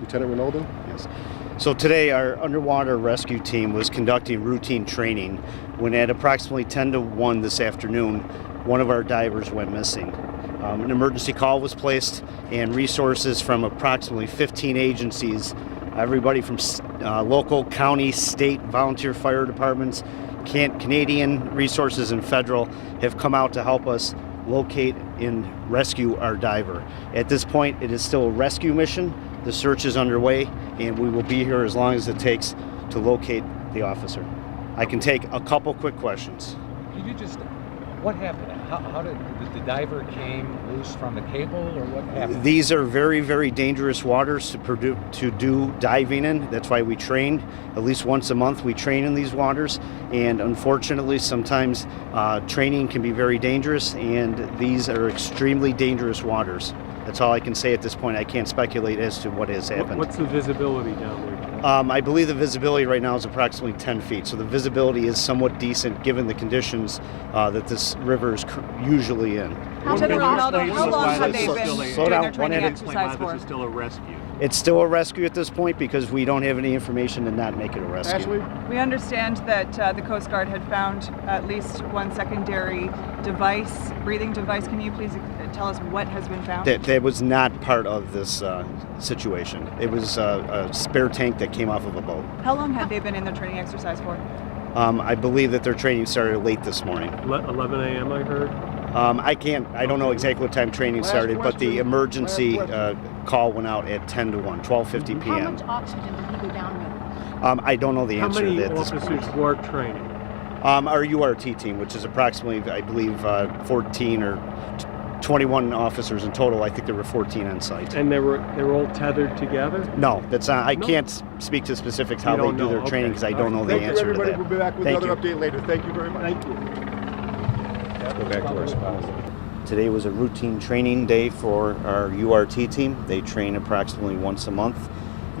Lieutenant Ronaldo? Yes. So today our underwater rescue team was conducting routine training when at approximately 10 to 1 this afternoon, one of our divers went missing. An emergency call was placed and resources from approximately 15 agencies, everybody from local, county, state, volunteer fire departments, Canadian resources and federal have come out to help us locate and rescue our diver. At this point, it is still a rescue mission. The search is underway, and we will be here as long as it takes to locate the officer. I can take a couple quick questions. Could you just, what happened? How did the diver came loose from the cable, or what happened? These are very, very dangerous waters to do diving in. That's why we train at least once a month. We train in these waters, and unfortunately, sometimes training can be very dangerous, and these are extremely dangerous waters. That's all I can say at this point. I can't speculate as to what has happened. What's the visibility down there? I believe the visibility right now is approximately 10 feet, so the visibility is somewhat decent given the conditions that this river is usually in. Lieutenant Ronaldo, how long have they been doing their training exercise for? This is still a rescue. It's still a rescue at this point because we don't have any information to not make it a rescue. Ashley? We understand that the Coast Guard had found at least one secondary device, breathing device. Can you please tell us what has been found? That was not part of this situation. It was a spare tank that came off of a boat. How long had they been in their training exercise for? I believe that their training started late this morning. 11 a.m. I heard. I don't know exactly what time training started, but the emergency call went out at 10 to 1, 12:50 p.m. How much oxygen did he go down with? I don't know the answer to that. How many officers were training? Our URT team, which is approximately, I believe, 14 or 21 officers in total. I think there were 14 on site. And they were all tethered together? No, that's not. I can't speak to specifics how they do their training because I don't know the answer to that. Thank you, everybody. We'll be back with another update later. Thank you very much. Thank you. Go back to our spouse. Today was a routine training day for our URT team. They train approximately once a month,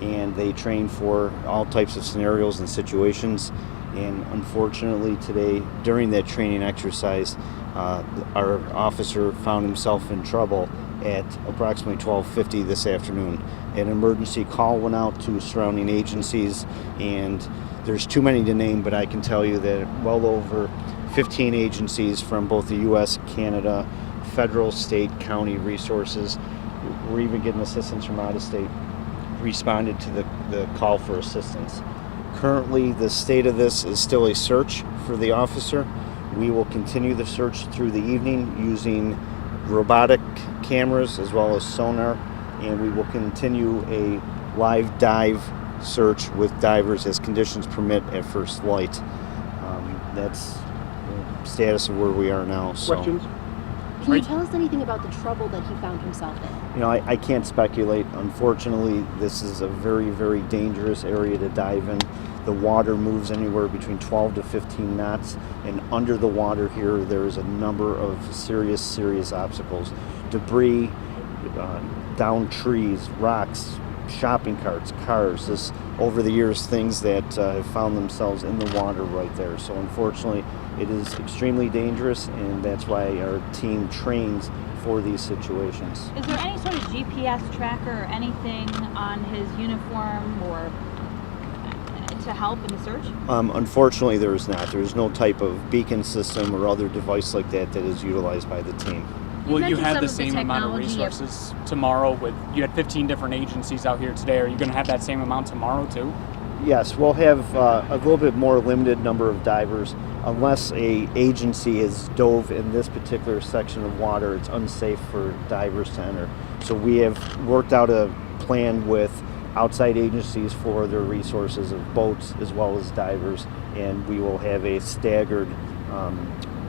and they train for all types of scenarios and situations. And unfortunately today, during that training exercise, our officer found himself in trouble at approximately 12:50 this afternoon. An emergency call went out to surrounding agencies, and there's too many to name, but I can tell you that well over 15 agencies from both the U.S., Canada, federal, state, county resources, we're even getting assistance from out of state, responded to the call for assistance. Currently, the state of this is still a search for the officer. We will continue the search through the evening using robotic cameras as well as sonar, and we will continue a live dive search with divers as conditions permit at first light. That's the status of where we are now. So. Questions? Can you tell us anything about the trouble that he found himself in? You know, I can't speculate. Unfortunately, this is a very, very dangerous area to dive in. The water moves anywhere between 12 to 15 knots, and under the water here, there is a number of serious obstacles. Debris, downed trees, rocks, shopping carts, cars. This, over the years, things that have found themselves in the water right there. So unfortunately, it is extremely dangerous, and that's why our team trains for these situations. Is there any sort of GPS tracker or anything on his uniform or to help in the search? Unfortunately, there is not. There is no type of beacon system or other device like that that is utilized by the team. Will you have the same amount of resources tomorrow? You had 15 different agencies out here today. Are you going to have that same amount tomorrow too? Yes, we'll have a little bit more limited number of divers. Unless a agency has dove in this particular section of water, it's unsafe for divers to enter. So we have worked out a plan with outside agencies for their resources of boats as well as divers, and we will have a staggered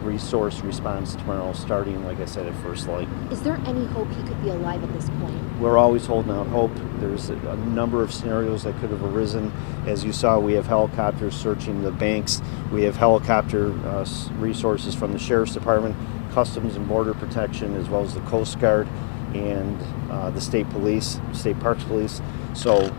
resource response tomorrow, starting, like I said, at first light. Is there any hope he could be alive at this point? We're always holding out hope. There's a number of scenarios that could have arisen. As you saw, we have helicopters searching the banks. We have helicopter resources from the Sheriff's Department, Customs and Border Protection, as well as the Coast Guard and the State Police, State Parks Police. So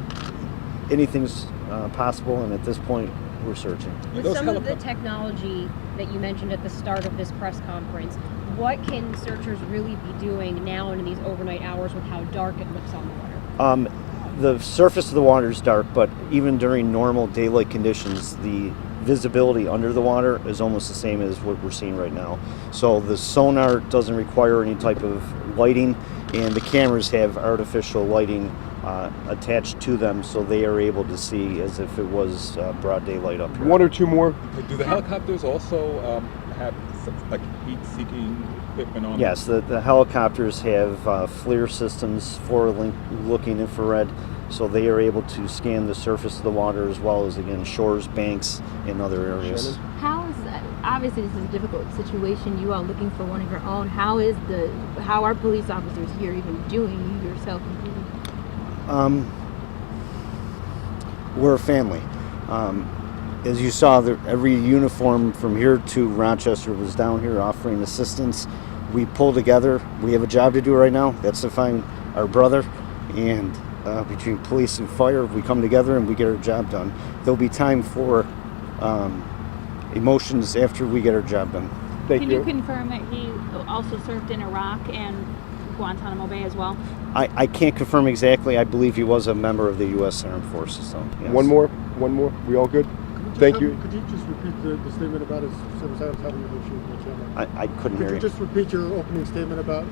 anything's possible, and at this point, we're searching. With some of the technology that you mentioned at the start of this press conference, what can searchers really be doing now in these overnight hours with how dark it looks on the water? the surface of the water is dark, but even during normal daylight conditions, the visibility under the water is almost the same as what we're seeing right now. So the sonar doesn't require any type of lighting, and the cameras have artificial lighting attached to them, so they are able to see as if it was broad daylight up here. One or two more. Do the helicopters also have like heat-seeking equipment on them? Yes, the helicopters have FLIR systems, forward-looking infrared, so they are able to scan the surface of the water as well as, again, shores, banks, and other areas. How is that? Obviously, this is a difficult situation. You are looking for one of your own. How are police officers here even doing, you yourself included? We're a family. As you saw, every uniform from here to Rochester was down here offering assistance. We pull together. We have a job to do right now. That's to find our brother. And between police and fire, we come together and we get our job done. There'll be time for emotions after we get our job done. Can you confirm that he also served in Iraq and Guantanamo Bay as well? I can't confirm exactly. I believe he was a member of the U.S. Armed Forces. So, yes. One more. We all good? Thank you. Could you just repeat the statement about his service? I was having an issue with the camera. I couldn't hear you. Could you just repeat your opening statement about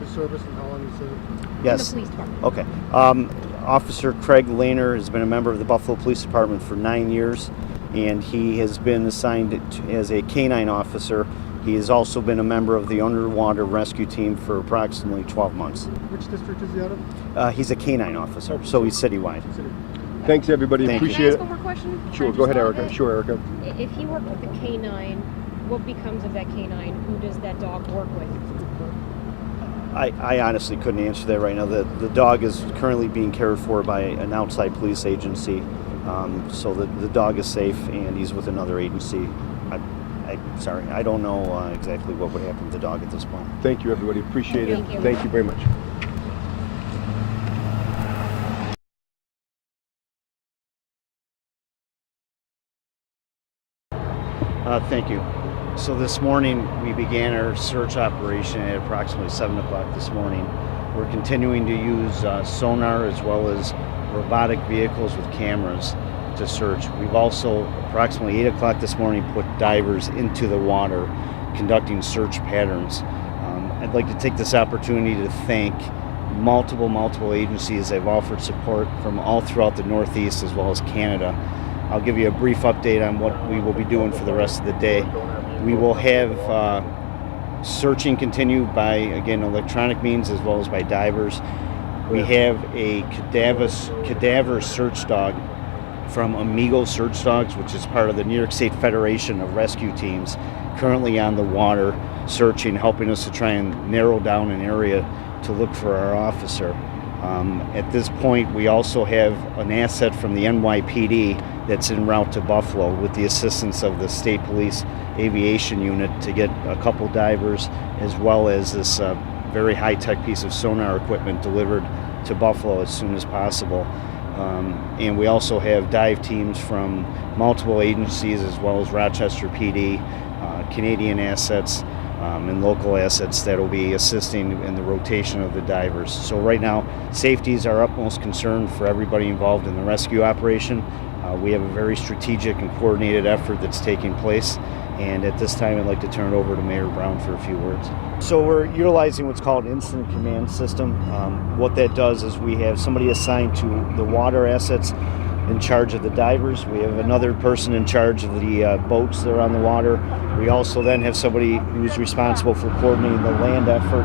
his service and how long he served? Yes. In the police department. Okay. Officer Craig Lehner has been a member of the Buffalo Police Department for 9 years, and he has been assigned as a canine officer. He has also been a member of the underwater rescue team for approximately 12 months. Which district is he out of? He's a canine officer, so he's citywide. Thanks, everybody. Thank you. Appreciate Can I ask one more question? Sure. Can I Go ahead, just Erica. follow Sure, Erica. that? If he worked with the canine, what becomes of that canine? Who does that dog work with? I honestly couldn't answer that right now. The dog is currently being cared for by an outside police agency, so the dog is safe and he's with another agency. I'm sorry, I don't know exactly what would happen to the dog at this point. Thank you, everybody. Appreciate it. Thank you. Thank you very much. Thank you. So this morning we began our search operation at approximately 7 o'clock this morning. We're continuing to use sonar as well as robotic vehicles with cameras to search. We've also, approximately 8 o'clock this morning, put divers into the water conducting search patterns. I'd like to take this opportunity to thank multiple agencies that have offered support from all throughout the Northeast as well as Canada. I'll give you a brief update on what we will be doing for the rest of the day. We will have searching continue by, again, electronic means as well as by divers. We have a cadaver search dog from Amigo Search Dogs, which is part of the New York State Federation of Rescue Teams, currently on the water searching, helping us to try and narrow down an area to look for our officer. At this point, we also have an asset from the NYPD that's en route to Buffalo with the assistance of the State Police Aviation Unit to get a couple divers as well as this very high-tech piece of sonar equipment delivered to Buffalo as soon as possible. And we also have dive teams from multiple agencies as well as Rochester PD, Canadian assets, and local assets that will be assisting in the rotation of the divers. So right now, safety is our utmost concern for everybody involved in the rescue operation. We have a very strategic and coordinated effort that's taking place. And at this time, I'd like to turn it over to Mayor Brown for a few words. So we're utilizing what's called an incident command system. What that does is we have somebody assigned to the water assets in charge of the divers. We have another person in charge of the boats that are on the water. We also then have somebody who's responsible for coordinating the land effort.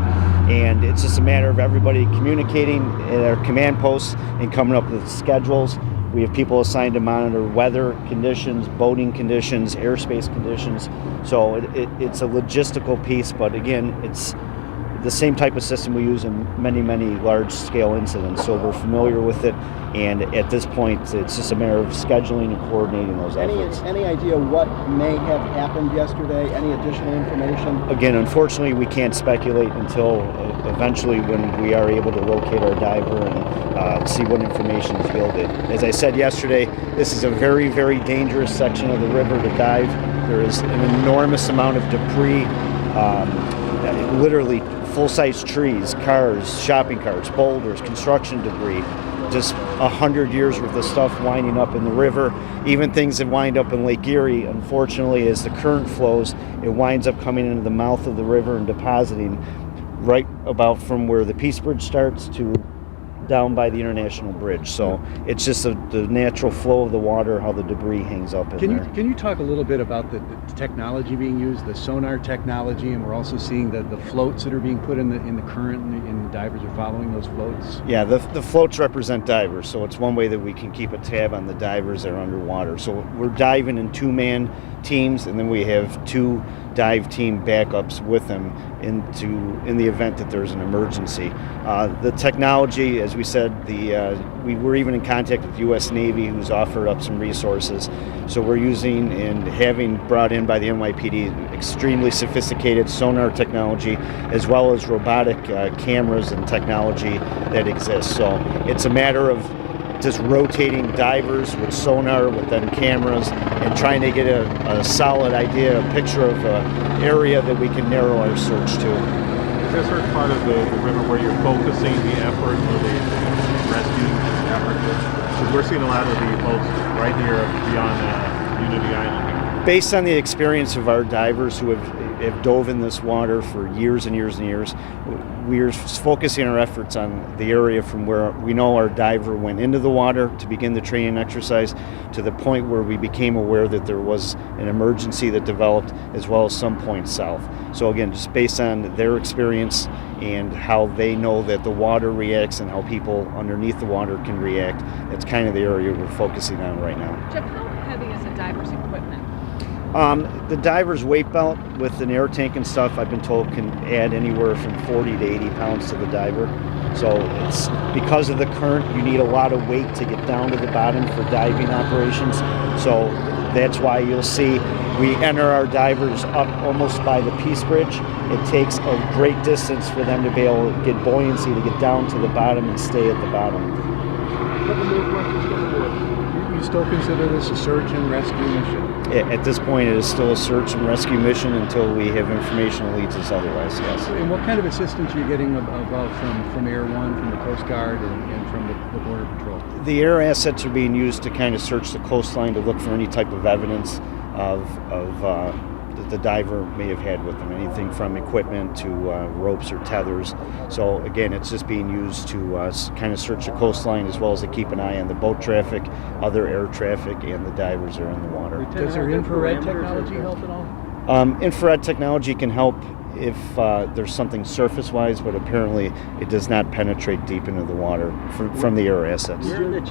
And it's just a matter of everybody communicating at our command posts and coming up with schedules. We have people assigned to monitor weather conditions, boating conditions, airspace conditions. So it's a logistical piece, but again, it's the same type of system we use in many large-scale incidents. So we're familiar with it, and at this point, it's just a matter of scheduling and coordinating those efforts. Any idea what may have happened yesterday? Any additional information? Again, unfortunately, we can't speculate until eventually when we are able to locate our diver and see what information is yielded. As I said yesterday, this is a very dangerous section of the river to dive. There is an enormous amount of debris, literally full-size trees, cars, shopping carts, boulders, construction debris. just 100 years worth of stuff winding up in the river. Even things that wind up in Lake Erie, unfortunately, as the current flows, it winds up coming into the mouth of the river and depositing right about from where the Peace Bridge starts to down by the International Bridge. So it's just the natural flow of the water, how the debris hangs up in there. Can you talk a little bit about the technology being used, the sonar technology, and we're also seeing the floats that are being put in the current, and the divers are following those floats? Yeah, the floats represent divers, so it's one way that we can keep a tab on the divers that are underwater. So we're diving in 2-man teams, and then we have 2 dive team backups with them in the event that there's an emergency. The technology, as we said, we were even in contact with U.S. Navy, who's offered up some resources. So we're using and having brought in by the NYPD extremely sophisticated sonar technology, as well as robotic cameras and technology that exists. So it's a matter of just rotating divers with sonar, with then cameras, and trying to get a solid idea, a picture of an area that we can narrow our search to. Is this sort of part of the river where you're focusing the effort or the rescue effort? Because we're seeing a lot of the boats right here beyond Unity Island. Based on the experience of our divers who have dove in this water for years and years and years, we're focusing our efforts on the area from where we know our diver went into the water to begin the training exercise to the point where we became aware that there was an emergency that developed, as well as some point south. So again, just based on their experience and how they know that the water reacts and how people underneath the water can react, that's kind of the area we're focusing on right now. Jeff, how heavy is a diver's equipment? The diver's weight belt with an air tank and stuff, I've been told, can add anywhere from 40 to 80 pounds to the diver. So it's because of the current, you need a lot of weight to get down to the bottom for diving operations. So that's why you'll see we enter our divers up almost by the Peace Bridge. It takes a great distance for them to be able to get buoyancy to get down to the bottom and stay at the bottom. You still consider this a search and rescue mission? At this point, it is still a search and rescue mission until we have information that leads us otherwise, yes. And what kind of assistance are you getting from Air One, from the Coast Guard, and from the Border Patrol? The air assets are being used to kind of search the coastline to look for any type of evidence of that the diver may have had with them, anything from equipment to ropes or tethers. So again, it's just being used to kind of search the coastline, as well as to keep an eye on the boat traffic, other air traffic, and the divers that are in the water. Does their infrared technology help at all? Infrared technology can help if there's something surface-wise, but apparently it does not penetrate deep into the water from the air assets. Where are the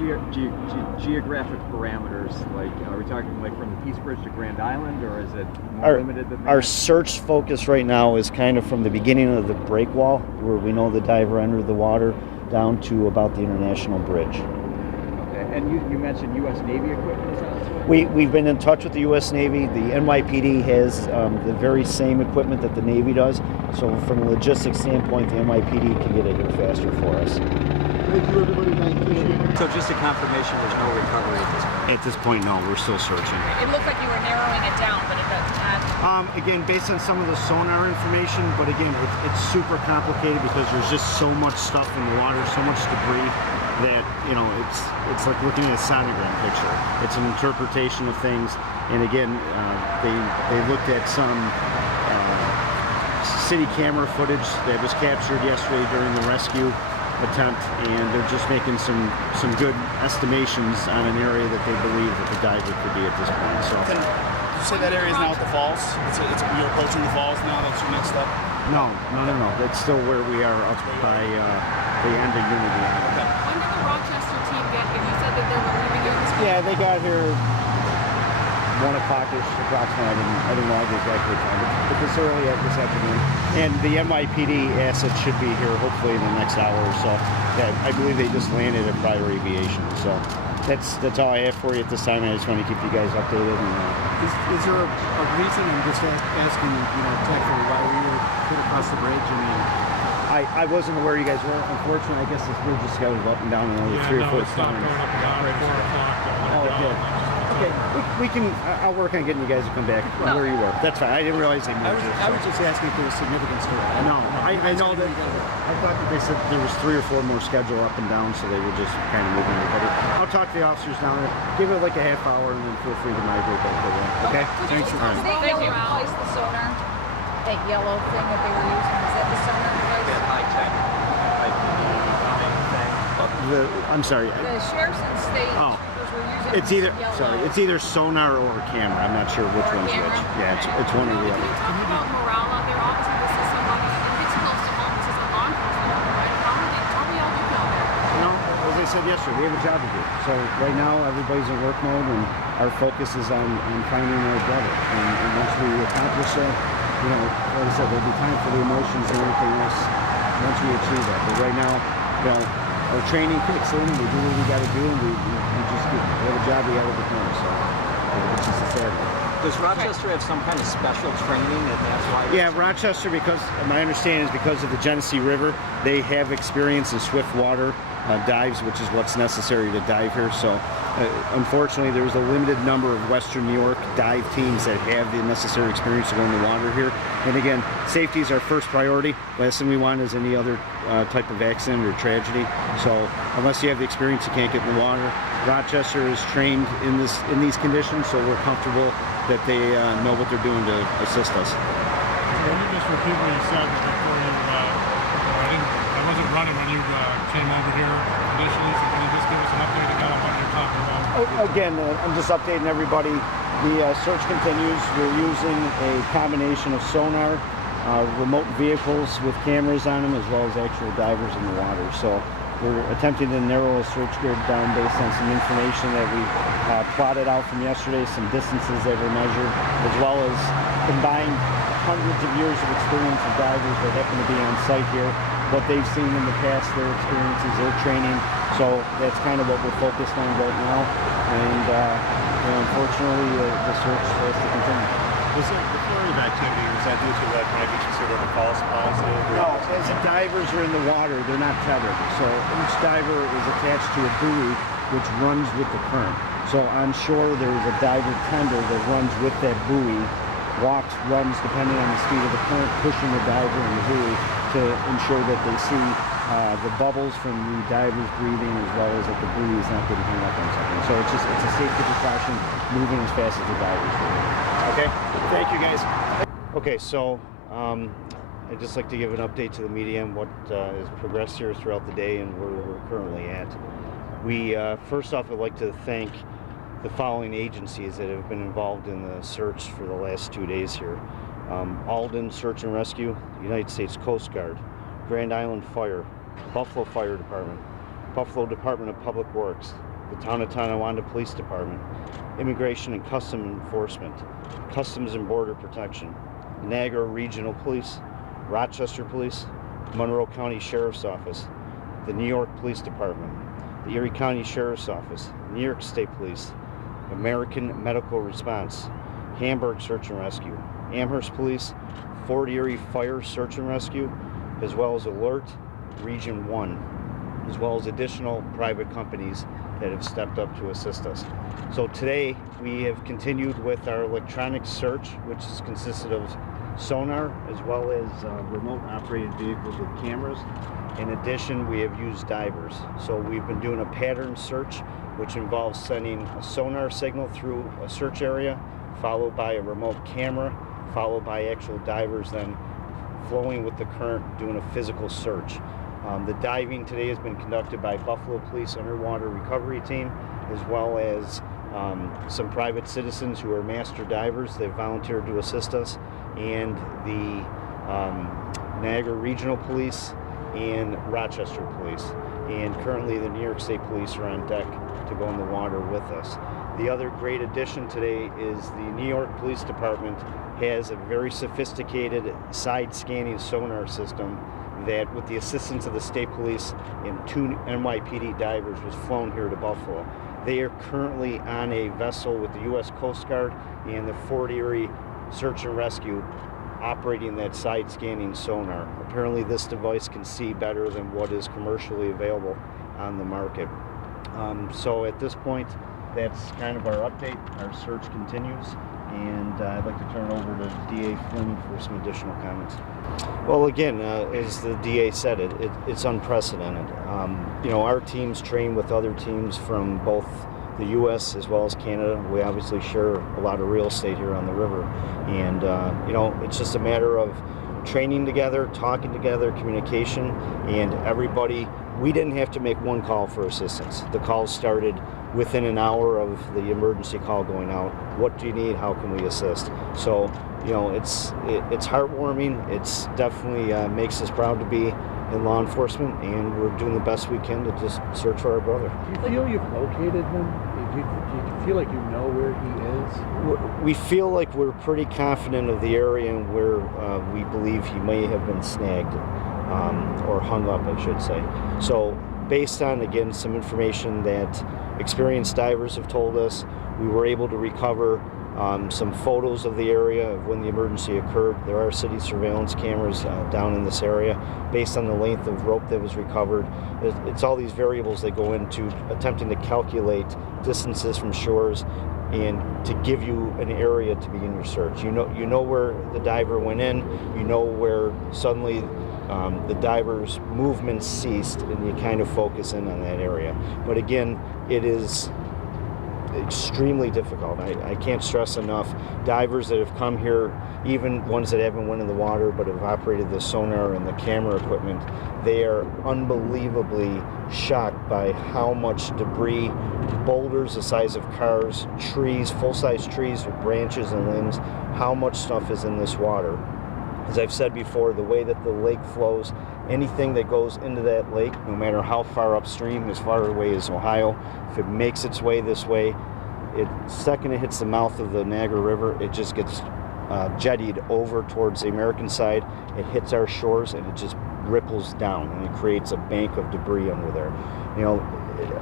geographic parameters? Like, are we talking like from the Peace Bridge to Grand Island, or is it more limited than that? Our search focus right now is kind of from the beginning of the break wall, where we know the diver entered the water, down to about the International Bridge. Okay. And you mentioned U.S. Navy equipment, is that? We've been in touch with the U.S. Navy. The NYPD has the very same equipment that the Navy does. So from a logistics standpoint, the NYPD can get it here faster for us. Thank you, everybody. Appreciate it. So just a confirmation, there's no recovery at this point? At this point, no. We're still searching. It looked like you were narrowing it down, but it doesn't add. Again, based on some of the sonar information, but again, it's super complicated because there's just so much stuff in the water, so much debris, that it's like looking at a sonogram picture. It's an interpretation of things, and again, they looked at some city camera footage that was captured yesterday during the rescue attempt, and they're just making some good estimations on an area that they believe that the diver could be at this point. So, did you say that area is now at the falls? You're approaching the falls now. That's your next step. No. That's still where we are up by the end of Unity Island. Okay. When did the Rochester team get here? You said that they were leaving here this morning. Yeah, they got here 1 o'clock-ish approximately. I don't know the exact time, but this early this afternoon. And the NYPD assets should be here hopefully in the next hour or so. Yeah, I believe they just landed at Prior Aviation. So that's all I have for you at this time. I just want to keep you guys updated. And, Is there a reason? I'm just asking, technically, why we were put across the bridge? I mean, I wasn't aware you guys were. Unfortunately, I guess this bridge just goes up and down another 3 or 4 times. Stopped going up and down right 4 o'clock. Oh, it did. Okay, we can. I'll work on getting you guys to come back where you were. That's fine. I didn't realize they moved. I was just asking if there was significance to it. No, I know that. I thought that they said there was 3 or 4 more scheduled up and down, so they were just kind of moving everybody. I'll talk to the officers down there. Give it like a half hour, and then feel free to migrate back there. Okay. Thanks for coming. Thank you. Replace the sonar. That yellow thing that they were using, is that the sonar device? That high-tech thing. I'm sorry. The sheriffs and state Oh. troopers were using It's either yellow. it's either sonar or camera. I'm not sure which Or one's camera? which. Yeah, it's one or the other. Talk about morale out there. Obviously, this is somebody, and it's close to home. This is a law enforcement, right? How are we all doing out there? You know, as I said yesterday, we have a job to do. So right now, everybody's in work mode, and our focus is on finding our brother. And once we accomplish that, you know, like I said, there'll be time for the emotions and everything else once we achieve that. But right now, you know, our training kicks in, we do what we got to do, and we just we have a job we got to perform. So it's just a fair. Does Rochester have some kind of special training, and that's why? Yeah, Rochester, because my understanding is because of the Genesee River, they have experience in swift water dives, which is what's necessary to dive here. So unfortunately, there's a limited number of Western New York dive teams that have the necessary experience to go in the water here. And again, safety is our first priority. Last thing we want is any other type of accident or tragedy. So unless you have the experience, you can't get in the water. Rochester is trained in these conditions, so we're comfortable that they know what they're doing to assist us. Can you just repeat what you said before you, I wasn't running when you came over here initially, so can you just give us an update again on what you're talking about? Again, I'm just updating everybody. The search continues. We're using a combination of sonar, remote vehicles with cameras on them, as well as actual divers in the water. So we're attempting to narrow a search grid down based on some information that we plotted out from yesterday, some distances that were measured, as well as combined hundreds of years of experience of divers that happen to be on site here, what they've seen in the past, their experiences, their training. So that's kind of what we're focused on right now. And you know, unfortunately, the search has to continue. Was it the flurry of activity, or was that due to what might be considered a false positive? No, as the divers are in the water, they're not tethered. So each diver is attached to a buoy which runs with the current. So on shore, there's a diver tender that runs with that buoy, runs depending on the speed of the current, pushing the diver and the buoy to ensure that they see the bubbles from the divers breathing, as well as that the buoy is not getting hung up on something. So it's a safety precaution, moving as fast as the divers do. Okay, thank you guys. Okay, so I'd just like to give an update to the media on what has progressed here throughout the day and where we're currently at. We first off would like to thank the following agencies that have been involved in the search for the last 2 days here. Alden Search and Rescue, United States Coast Guard, Grand Island Fire, Buffalo Fire Department, Buffalo Department of Public Works, the Town of Tonawanda Police Department, Immigration and Customs Enforcement, Customs and Border Protection, Niagara Regional Police, Rochester Police, Monroe County Sheriff's Office, the New York Police Department, the Erie County Sheriff's Office, New York State Police, American Medical Response, Hamburg Search and Rescue, Amherst Police, Fort Erie Fire Search and Rescue, as well as Alert, Region 1, as well as additional private companies that have stepped up to assist us. So today we have continued with our electronic search, which is consisted of sonar as well as remote operated vehicles with cameras. In addition, we have used divers. So we've been doing a pattern search, which involves sending a sonar signal through a search area, followed by a remote camera, followed by actual divers then flowing with the current, doing a physical search. The diving today has been conducted by Buffalo Police Underwater Recovery Team, as well as some private citizens who are master divers that volunteered to assist us, and the Niagara Regional Police and Rochester Police. And currently the New York State Police are on deck to go in the water with us. The other great addition today is the New York Police Department has a very sophisticated side scanning sonar system that, with the assistance of the state police and 2 NYPD divers, was flown here to Buffalo. They are currently on a vessel with the U.S. Coast Guard and the Fort Erie Search and Rescue operating that side scanning sonar. Apparently this device can see better than what is commercially available on the market. So at this point, that's kind of our update. Our search continues, and I'd like to turn it over to DA Flynn for some additional comments. Well, again, as the DA said, it's unprecedented. Our teams train with other teams from both the U.S. as well as Canada. We obviously share a lot of real estate here on the river, and it's just a matter of training together, talking together, communication, and everybody. We didn't have to make one call for assistance. The calls started within an hour of the emergency call going out. What do you need? How can we assist? So, it's heartwarming. It's definitely makes us proud to be in law enforcement, and we're doing the best we can to just search for our brother. Do you feel you've located him? Do you feel like you know where he is? We feel like we're pretty confident of the area and where we believe he may have been snagged or hung up, I should say. So based on, again, some information that experienced divers have told us, we were able to recover some photos of the area of when the emergency occurred. There are city surveillance cameras down in this area. Based on the length of rope that was recovered, it's all these variables that go into attempting to calculate distances from shores and to give you an area to begin your search. You know where the diver went in, you know where suddenly the diver's movement ceased, and you kind of focus in on that area. But again, it is extremely difficult. I can't stress enough, divers that have come here, even ones that haven't went in the water but have operated the sonar and the camera equipment, they are unbelievably shocked by how much debris, boulders the size of cars, trees, full-size trees with branches and limbs, how much stuff is in this water. As I've said before, the way that the lake flows, anything that goes into that lake, no matter how far upstream, as far away as Ohio, if it makes its way this way, second it hits the mouth of the Niagara River, it just gets jettied over towards the American side. It hits our shores and it just ripples down, and it creates a bank of debris under there.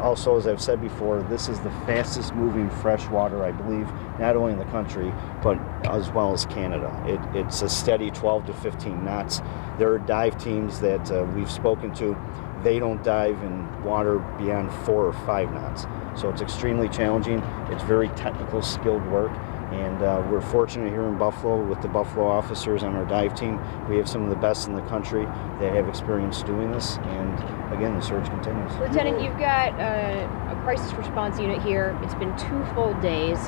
Also, as I've said before, this is the fastest moving freshwater, I believe, not only in the country, but as well as Canada. It's a steady 12 to 15 knots. There are dive teams that we've spoken to. They don't dive in water beyond 4 or 5 knots. So it's extremely challenging. It's very technical, skilled work. And we're fortunate here in Buffalo with the Buffalo officers on our dive team. We have some of the best in the country that have experience doing this. And again, the search continues. Lieutenant, you've got a crisis response unit here. It's been 2 full days.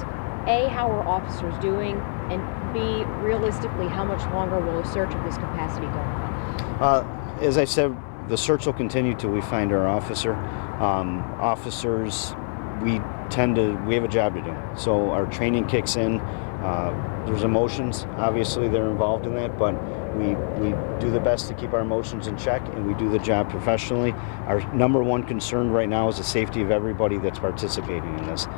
A, how are officers doing? And B, realistically, how much longer will a search of this capacity go on? As I said, the search will continue till we find our officer. Officers, we have a job to do. So our training kicks in. There's emotions, obviously they're involved in that, but we do the best to keep our emotions in check, and we do the job professionally. Our number one concern right now is the safety of everybody that's participating in this.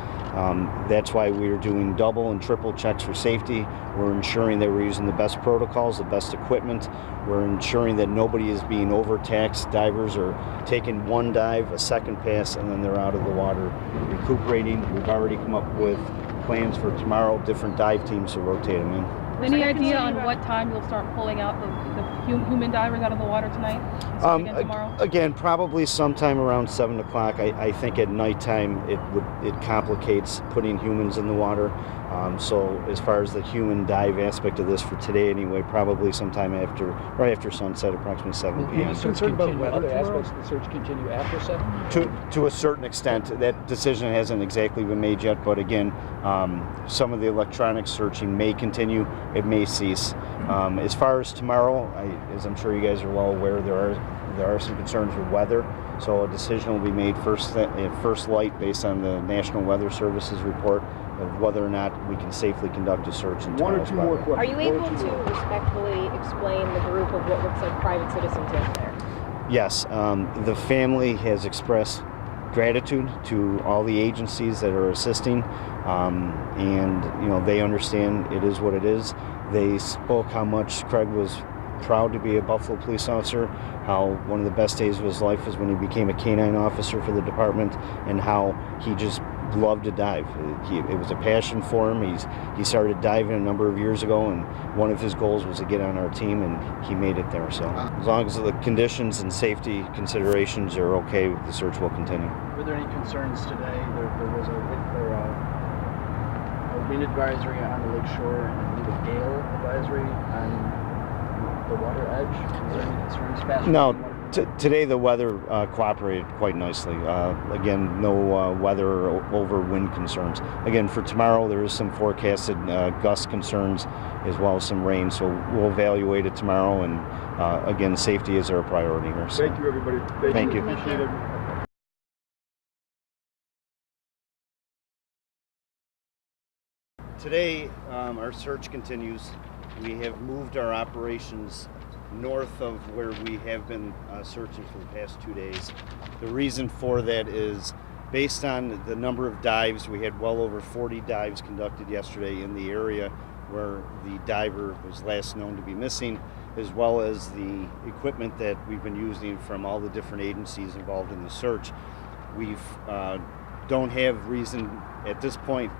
That's why we're doing double and triple checks for safety. We're ensuring that we're using the best protocols, the best equipment. We're ensuring that nobody is being overtaxed. Divers are taking one dive, a second pass, and then they're out of the water recuperating. We've already come up with plans for tomorrow, different dive teams to rotate them in. Any idea on what time you'll start pulling out the human divers out of the water tonight? Again tomorrow? Again, probably sometime around 7 o'clock. I think at nighttime it complicates putting humans in the water. So as far as the human dive aspect of this for today anyway, probably sometime right after sunset, approximately 7 p.m. Are you concerned about other aspects of the search continue after 7? To a certain extent. That decision hasn't exactly been made yet, but again, some of the electronic searching may continue, it may cease. As far as tomorrow, as I'm sure you guys are well aware, there are some concerns with weather, so a decision will be made first light based on the National Weather Service's report of whether or not we can safely conduct a search in tomorrow's weather. 1 or 2 more questions. Are you able to respectfully explain the group of what looks like private citizens over there? Yes, the family has expressed gratitude to all the agencies that are assisting, and they understand it is what it is. They spoke how much Craig was proud to be a Buffalo police officer, how one of the best days of his life was when he became a canine officer for the department, and how he just loved to dive. It was a passion for him. He started diving a number of years ago, and one of his goals was to get on our team, and he made it there. So as long as the conditions and safety considerations are okay, the search will continue. Were there any concerns today? There was a wind advisory on the lake shore and I believe a gale advisory on the water edge. Is there any concerns? Faster No, than water? today the weather cooperated quite nicely. Again, no weather or over wind concerns. Again, for tomorrow there is some forecasted gust concerns as well as some rain, so we'll evaluate it tomorrow, and again, safety is our priority here. So. Thank you, everybody. Thank you. Appreciate it. Today, our search continues. We have moved our operations north of where we have been searching for the past 2 days. The reason for that is based on the number of dives. We had well over 40 dives conducted yesterday in the area where the diver was last known to be missing, as well as the equipment that we've been using from all the different agencies involved in the search. We've don't have reason at this point,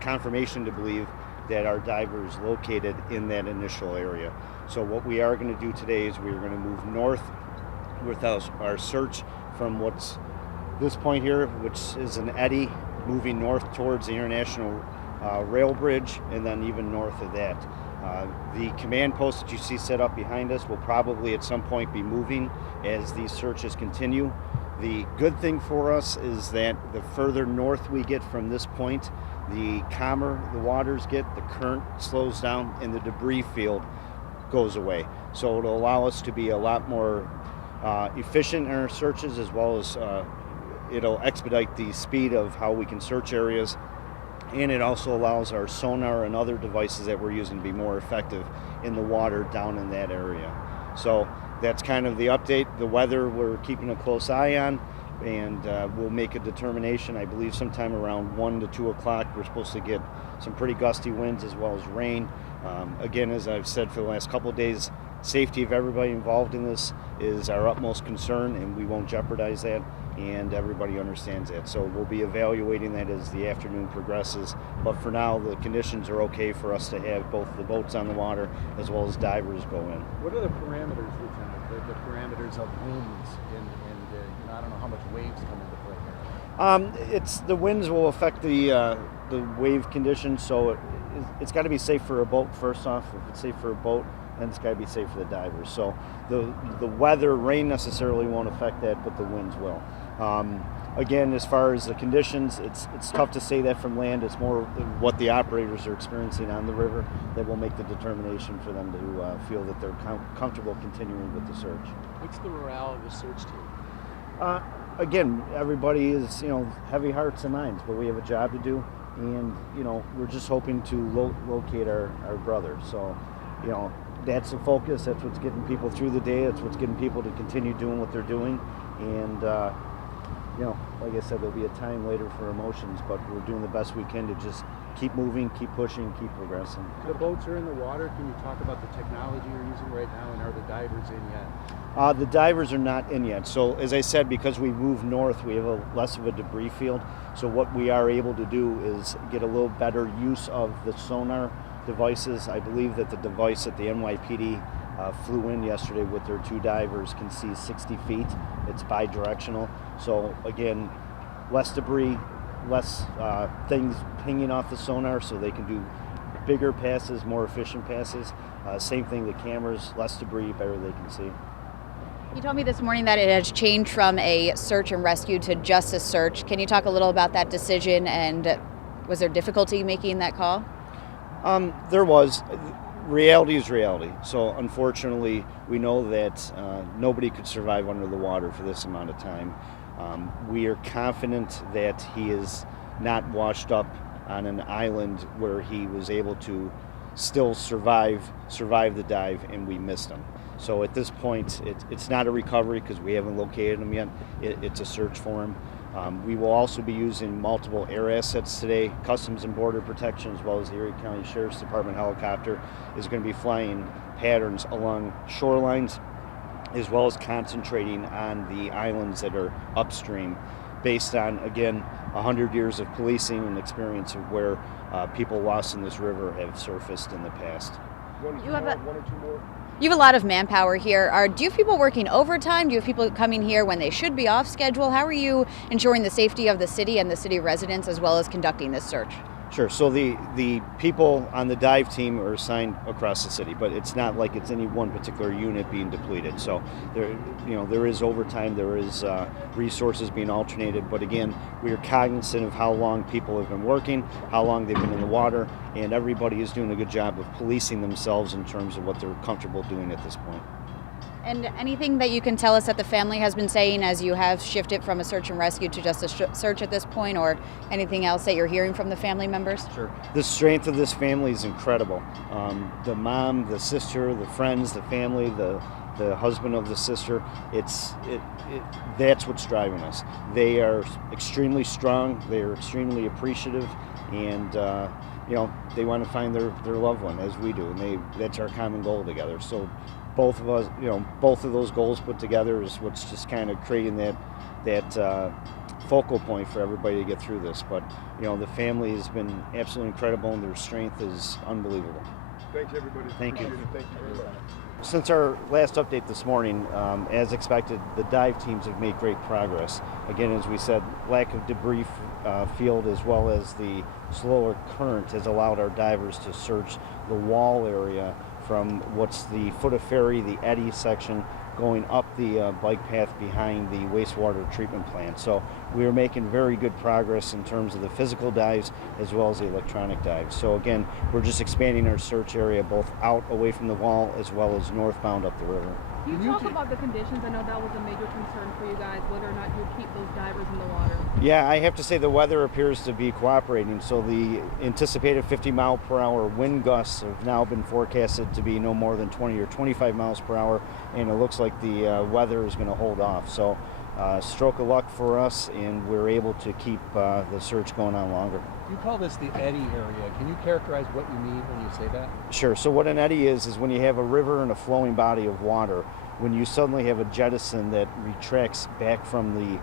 confirmation to believe that our diver is located in that initial area. So what we are going to do today is we're going to move north with our search from what's this point here, which is an eddy, moving north towards the International Rail Bridge, and then even north of that. The command post that you see set up behind us will probably at some point be moving as these searches continue. The good thing for us is that the further north we get from this point, the calmer the waters get, the current slows down, and the debris field goes away. So it'll allow us to be a lot more efficient in our searches, as well as it'll expedite the speed of how we can search areas. And it also allows our sonar and other devices that we're using to be more effective in the water down in that area. So that's kind of the update. The weather we're keeping a close eye on, and we'll make a determination. I believe sometime around 1 to 2 o'clock we're supposed to get some pretty gusty winds as well as rain. Again, as I've said for the last couple of days, safety of everybody involved in this is our utmost concern, and we won't jeopardize that, and everybody understands that. So we'll be evaluating that as the afternoon progresses, but for now the conditions are okay for us to have both the boats on the water as well as divers go in. What are the parameters, Lieutenant? The parameters of winds and I don't know how much waves come into play here. It's the winds will affect the wave conditions, so it's got to be safe for a boat first off. If it's safe for a boat, then it's got to be safe for the divers. So the weather, rain necessarily won't affect that, but the winds will. Again, as far as the conditions, it's tough to say that from land. It's more what the operators are experiencing on the river that will make the determination for them to feel that they're comfortable continuing with the search. What's the morale of the search team? Again, everybody is, heavy hearts and minds, but we have a job to do, and, we're just hoping to locate our brother. So, that's the focus. That's what's getting people through the day. That's what's getting people to continue doing what they're doing. And, like I said, there'll be a time later for emotions, but we're doing the best we can to just keep moving, keep pushing, keep progressing. The boats are in the water. Can you talk about the technology you're using right now, and are the divers in yet? The divers are not in yet. So as I said, because we moved north, we have less of a debris field. So what we are able to do is get a little better use of the sonar devices. I believe that the device that the NYPD flew in yesterday with their 2 divers can see 60 feet. It's bi-directional. So again, less debris, less things pinging off the sonar, so they can do bigger passes, more efficient passes. Same thing, the cameras, less debris, better they can see. You told me this morning that it has changed from a search and rescue to just a search. Can you talk a little about that decision, and was there difficulty making that call? There was. Reality is reality. So unfortunately, we know that nobody could survive under the water for this amount of time. We are confident that he is not washed up on an island where he was able to still survive the dive, and we missed him. So at this point, it's not a recovery because we haven't located him yet. It's a search for him. We will also be using multiple air assets today. Customs and Border Protection, as well as the Erie County Sheriff's Department helicopter, is going to be flying patterns along shorelines, as well as concentrating on the islands that are upstream, based on, again, 100 years of policing and experience of where people lost in this river have surfaced in the past. One or two more. You have a lot of manpower here. Do you have people working overtime? Do you have people coming here when they should be off schedule? How are you ensuring the safety of the city and the city residents, as well as conducting this search? Sure. So the people on the dive team are assigned across the city, but it's not like it's any one particular unit being depleted. So there is overtime, there is resources being alternated. But again, we are cognizant of how long people have been working, how long they've been in the water, and everybody is doing a good job of policing themselves in terms of what they're comfortable doing at this point. And anything that you can tell us that the family has been saying as you have shifted from a search and rescue to just a search at this point, or anything else that you're hearing from the family members? Sure. The strength of this family is incredible. The mom, the sister, the friends, the family, the husband of the sister, that's what's driving us. They are extremely strong, they are extremely appreciative, and they want to find their loved one, as we do, and that's our common goal together. So both of us, both of those goals put together is what's just kind of creating that focal point for everybody to get through this. But the family has been absolutely incredible, and their strength is unbelievable. Thanks, everybody. Thank you. Appreciate it. Thank you very much. Since our last update this morning, as expected, the dive teams have made great progress. Again, as we said, lack of debris field as well as the slower current has allowed our divers to search the wall area from what's the foot of ferry, the eddy section, going up the bike path behind the wastewater treatment plant. So we are making very good progress in terms of the physical dives as well as the electronic dives. So again, we're just expanding our search area both out away from the wall as well as northbound up the river. Can you talk about the conditions? I know that was a major concern for you guys, whether or not you keep those divers in the water. Yeah, I have to say the weather appears to be cooperating. So the anticipated 50-mile-per-hour wind gusts have now been forecasted to be no more than 20 or 25 miles per hour, and it looks like the weather is going to hold off. So stroke of luck for us, and we're able to keep the search going on longer. You call this the eddy area. Can you characterize what you mean when you say that? Sure. So what an eddy is when you have a river and a flowing body of water. When you suddenly have a jettison that retracts back from the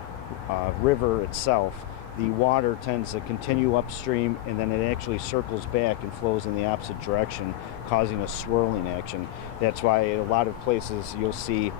river itself, the water tends to continue upstream, and then it actually circles back and flows in the opposite direction, causing a swirling action. That's why in a lot of places you'll see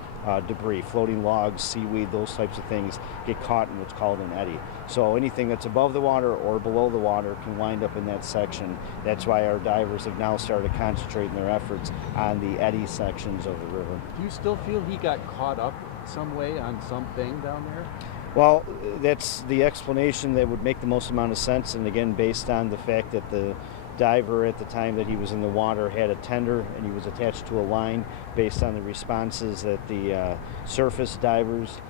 debris, floating logs, seaweed, those types of things get caught in what's called an eddy. So anything that's above the water or below the water can wind up in that section. That's why our divers have now started concentrating their efforts on the eddy sections of the river. Do you still feel he got caught up some way on something down there? Well, that's the explanation that would make the most amount of sense, and again, based on the fact that the diver at the time that he was in the water had a tender and he was attached to a line, based on the responses that the surface divers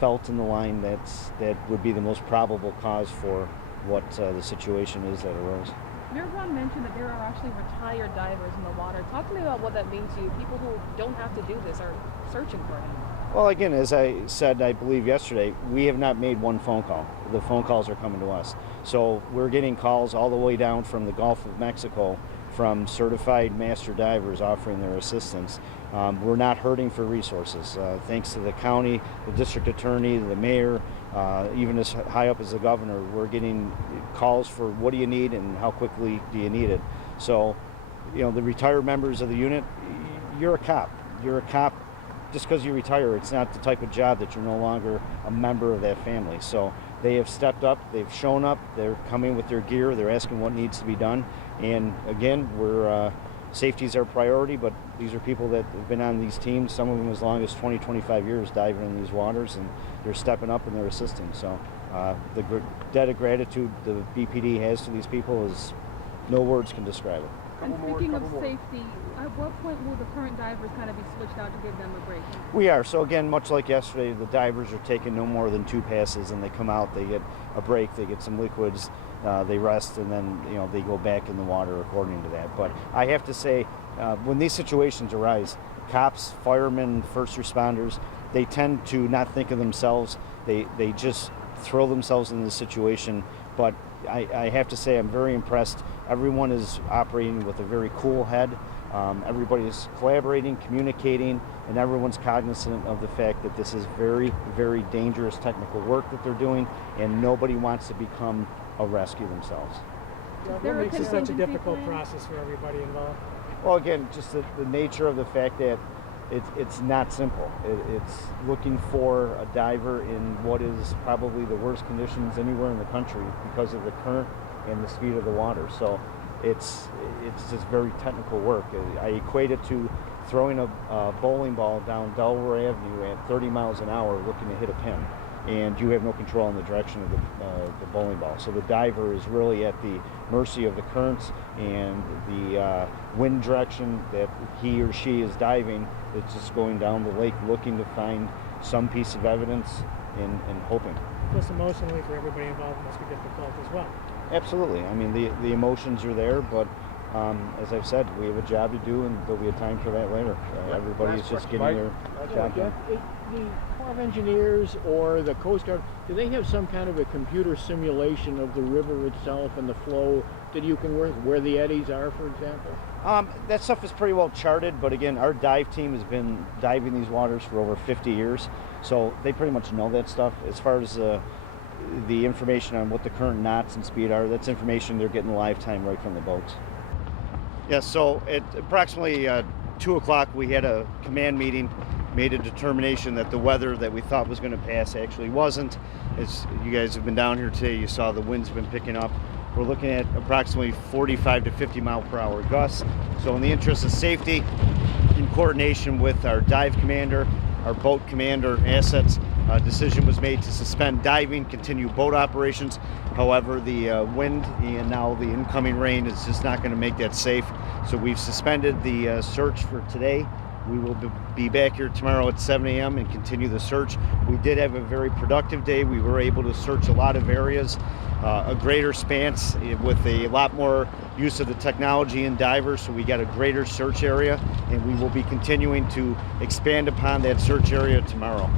felt in the line, that would be the most probable cause for what the situation is that arose. Mayor Brown mentioned that there are actually retired divers in the water. Talk to me about what that means to you. People who don't have to do this are searching for him. Well, again, as I said, I believe yesterday, we have not made one phone call. The phone calls are coming to us. So we're getting calls all the way down from the Gulf of Mexico from certified master divers offering their assistance. We're not hurting for resources. Thanks to the county, the district attorney, the mayor, even as high up as the governor, we're getting calls for what do you need and how quickly do you need it. So, the retired members of the unit, you're a cop. You're a cop. Just because you retire, it's not the type of job that you're no longer a member of that family. So they have stepped up, they've shown up, they're coming with their gear, they're asking what needs to be done. And again, safety is our priority, but these are people that have been on these teams, some of them as long as 20, 25 years diving in these waters, and they're stepping up and they're assisting. So the debt of gratitude the BPD has to these people is no words can describe it. And speaking of safety, at what point will the current divers kind of be switched out to give them a break? We are. So again, much like yesterday, the divers are taking no more than 2 passes, and they come out, they get a break, they get some liquids, they rest, and then they go back in the water according to that. But I have to say, when these situations arise, cops, firemen, first responders, they tend to not think of themselves. They just throw themselves into the situation. But I have to say, I'm very impressed. Everyone is operating with a very cool head. Everybody is collaborating, communicating, and everyone's cognizant of the fact that this is very, very dangerous technical work that they're doing, and nobody wants to become a rescue themselves. What makes it such a difficult process for everybody involved? Well, again, just the nature of the fact that it's not simple. It's looking for a diver in what is probably the worst conditions anywhere in the country because of the current and the speed of the water. So it's just very technical work. I equate it to throwing a bowling ball down Delaware Avenue at 30 miles an hour looking to hit a pin, and you have no control in the direction of the bowling ball. So the diver is really at the mercy of the currents and the wind direction that he or she is diving. It's just going down the lake looking to find some piece of evidence and hoping. Plus, emotionally, for everybody involved, it must be difficult as well. Absolutely. I mean, the emotions are there, but as I've said, we have a job to do, and there'll be a time for that later. Everybody's just getting their job done. The Corps of Engineers or the Coast Guard, do they have some kind of a computer simulation of the river itself and the flow that you can work, where the eddies are, for example? That stuff is pretty well charted, but again, our dive team has been diving these waters for over 50 years, so they pretty much know that stuff. As far as the information on what the current knots and speed are, that's information they're getting live time right from the boats. Yeah, so at approximately 2 o'clock, we had a command meeting, made a determination that the weather that we thought was going to pass actually wasn't. As you guys have been down here today, you saw the wind's been picking up. We're looking at approximately 45 to 50 mile per hour gusts. So in the interest of safety, in coordination with our dive commander, our boat commander assets, a decision was made to suspend diving, continue boat operations. However, the wind and now the incoming rain is just not going to make that safe. So we've suspended the search for today. We will be back here tomorrow at 7 a.m. and continue the search. We did have a very productive day. We were able to search a lot of areas, a greater span with a lot more use of the technology in divers, so we got a greater search area, and we will be continuing to expand upon that search area tomorrow.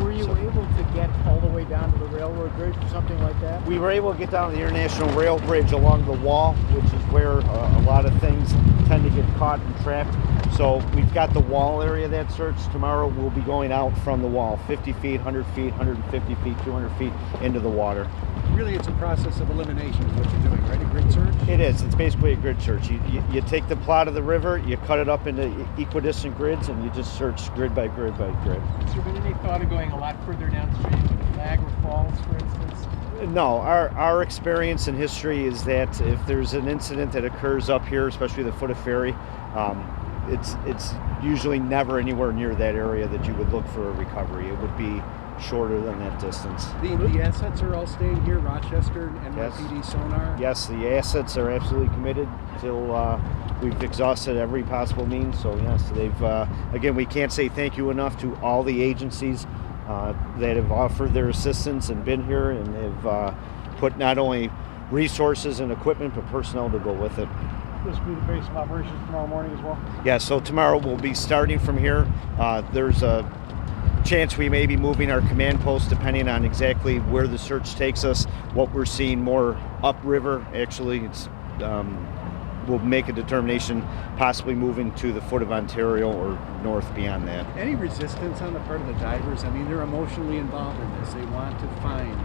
Were you able to get all the way down to the railroad bridge or something like that? We were able to get down to the International Rail Bridge along the wall, which is where a lot of things tend to get caught and trapped. So we've got the wall area that search. Tomorrow we'll be going out from the wall, 50 feet, 100 feet, 150 feet, 200 feet into the water. Really, it's a process of elimination is what you're doing, right? A grid search? It is. It's basically a grid search. You take the plot of the river, you cut it up into equidistant grids, and you just search grid by grid by grid. Has there been any thought of going a lot further downstream, like Niagara Falls, for instance? No, our experience and history is that if there's an incident that occurs up here, especially the foot of ferry, it's usually never anywhere near that area that you would look for a recovery. It would be shorter than that distance. The assets are all staying here, Rochester, NYPD sonar? Yes, the assets are absolutely committed till we've exhausted every possible means. So yes, they've, again, we can't say thank you enough to all the agencies that have offered their assistance and been here and have put not only resources and equipment, but personnel to go with it. This will be the base of operations tomorrow morning as well? Yeah, so tomorrow we'll be starting from here. There's a chance we may be moving our command post depending on exactly where the search takes us. What we're seeing more upriver, actually, it's we'll make a determination possibly moving to the foot of Ontario or north beyond that. Any resistance on the part of the divers? I mean, they're emotionally involved in this. They want to find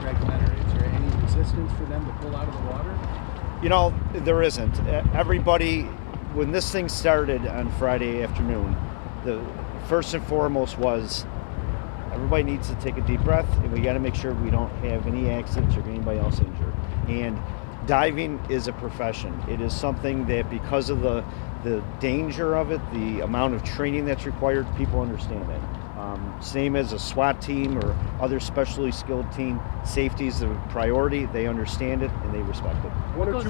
Greg Lehner. Is there any resistance for them to pull out of the water? You know, there isn't. Everybody, when this thing started on Friday afternoon, the first and foremost was everybody needs to take a deep breath, and we got to make sure we don't have any accidents or get anybody else injured. And diving is a profession. It is something that because of the danger of it, the amount of training that's required, people understand that. Same as a SWAT team or other specially skilled team, safety is the priority. They understand it and they respect it. What goes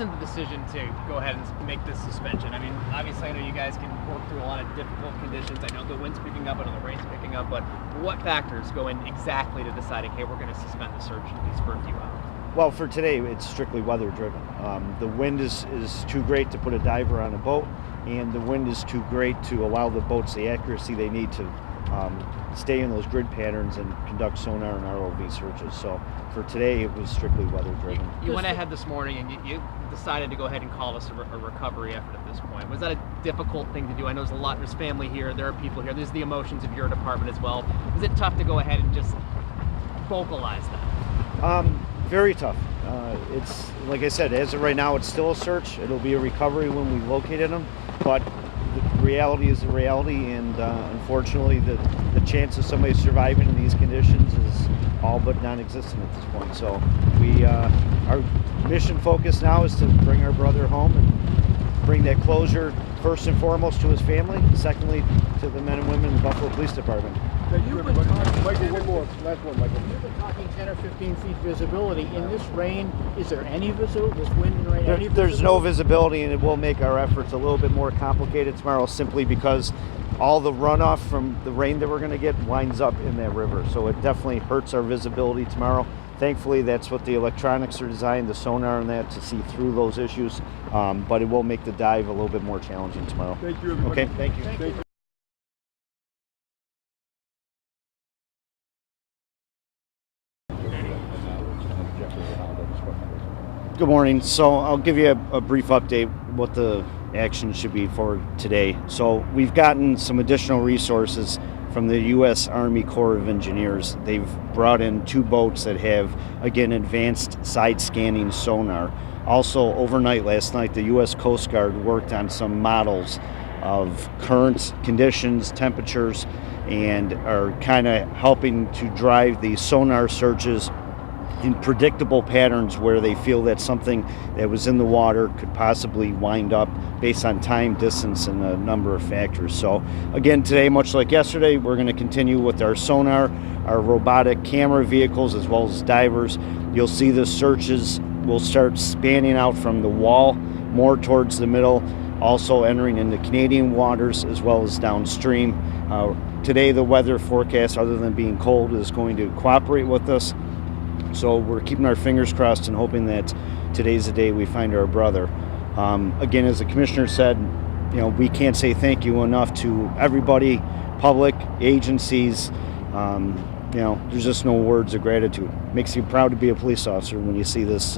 into the decision to go ahead and make this suspension? I mean, obviously I know you guys can work through a lot of difficult conditions. I know the wind's picking up, I know the rain's picking up, but what factors go in exactly to deciding, hey, we're going to suspend the search at least for a few hours? Well, for today, it's strictly weather driven. The wind is too great to put a diver on a boat, and the wind is too great to allow the boats the accuracy they need to stay in those grid patterns and conduct sonar and ROV searches. So for today, it was strictly weather driven. You went ahead this morning and you decided to go ahead and call us a recovery effort at this point. Was that a difficult thing to do? I know there's family here, there are people here, there's the emotions of your department as well. Was it tough to go ahead and just vocalize that? Very tough. It's like I said, as of right now, it's still a search. It'll be a recovery when we located them, but reality is the reality, and unfortunately the chance of somebody surviving in these conditions is all but non-existent at this point. So our mission focus now is to bring our brother home and bring that closure first and foremost to his family, secondly to the men and women in the Buffalo Police Department. You've been talking, Michael, one more, last one, Michael. You've been talking 10 or 15 feet visibility. In this rain, is there any visibility, this wind and rain? There's no visibility, and it will make our efforts a little bit more complicated tomorrow simply because all the runoff from the rain that we're going to get winds up in that river. So it definitely hurts our visibility tomorrow. Thankfully, that's what the electronics are designed, the sonar and that, to see through those issues. But it will make the dive a little bit more challenging tomorrow. Thank you, everybody. Okay, thank you. Thank you. Good morning. So I'll give you a brief update what the action should be for today. So we've gotten some additional resources from the U.S. Army Corps of Engineers. They've brought in 2 boats that have, again, advanced side scanning sonar. Also, overnight last night, the U.S. Coast Guard worked on some models of current conditions, temperatures, and are kind of helping to drive the sonar searches in predictable patterns where they feel that something that was in the water could possibly wind up based on time, distance, and a number of factors. So again, today, much like yesterday, we're going to continue with our sonar, our robotic camera vehicles, as well as divers. You'll see the searches will start spanning out from the wall more towards the middle, also entering into Canadian waters as well as downstream. Today, the weather forecast, other than being cold, is going to cooperate with us. So we're keeping our fingers crossed and hoping that today's the day we find our brother. Again, as the commissioner said, we can't say thank you enough to everybody, public, agencies. There's just no words of gratitude. Makes you proud to be a police officer when you see this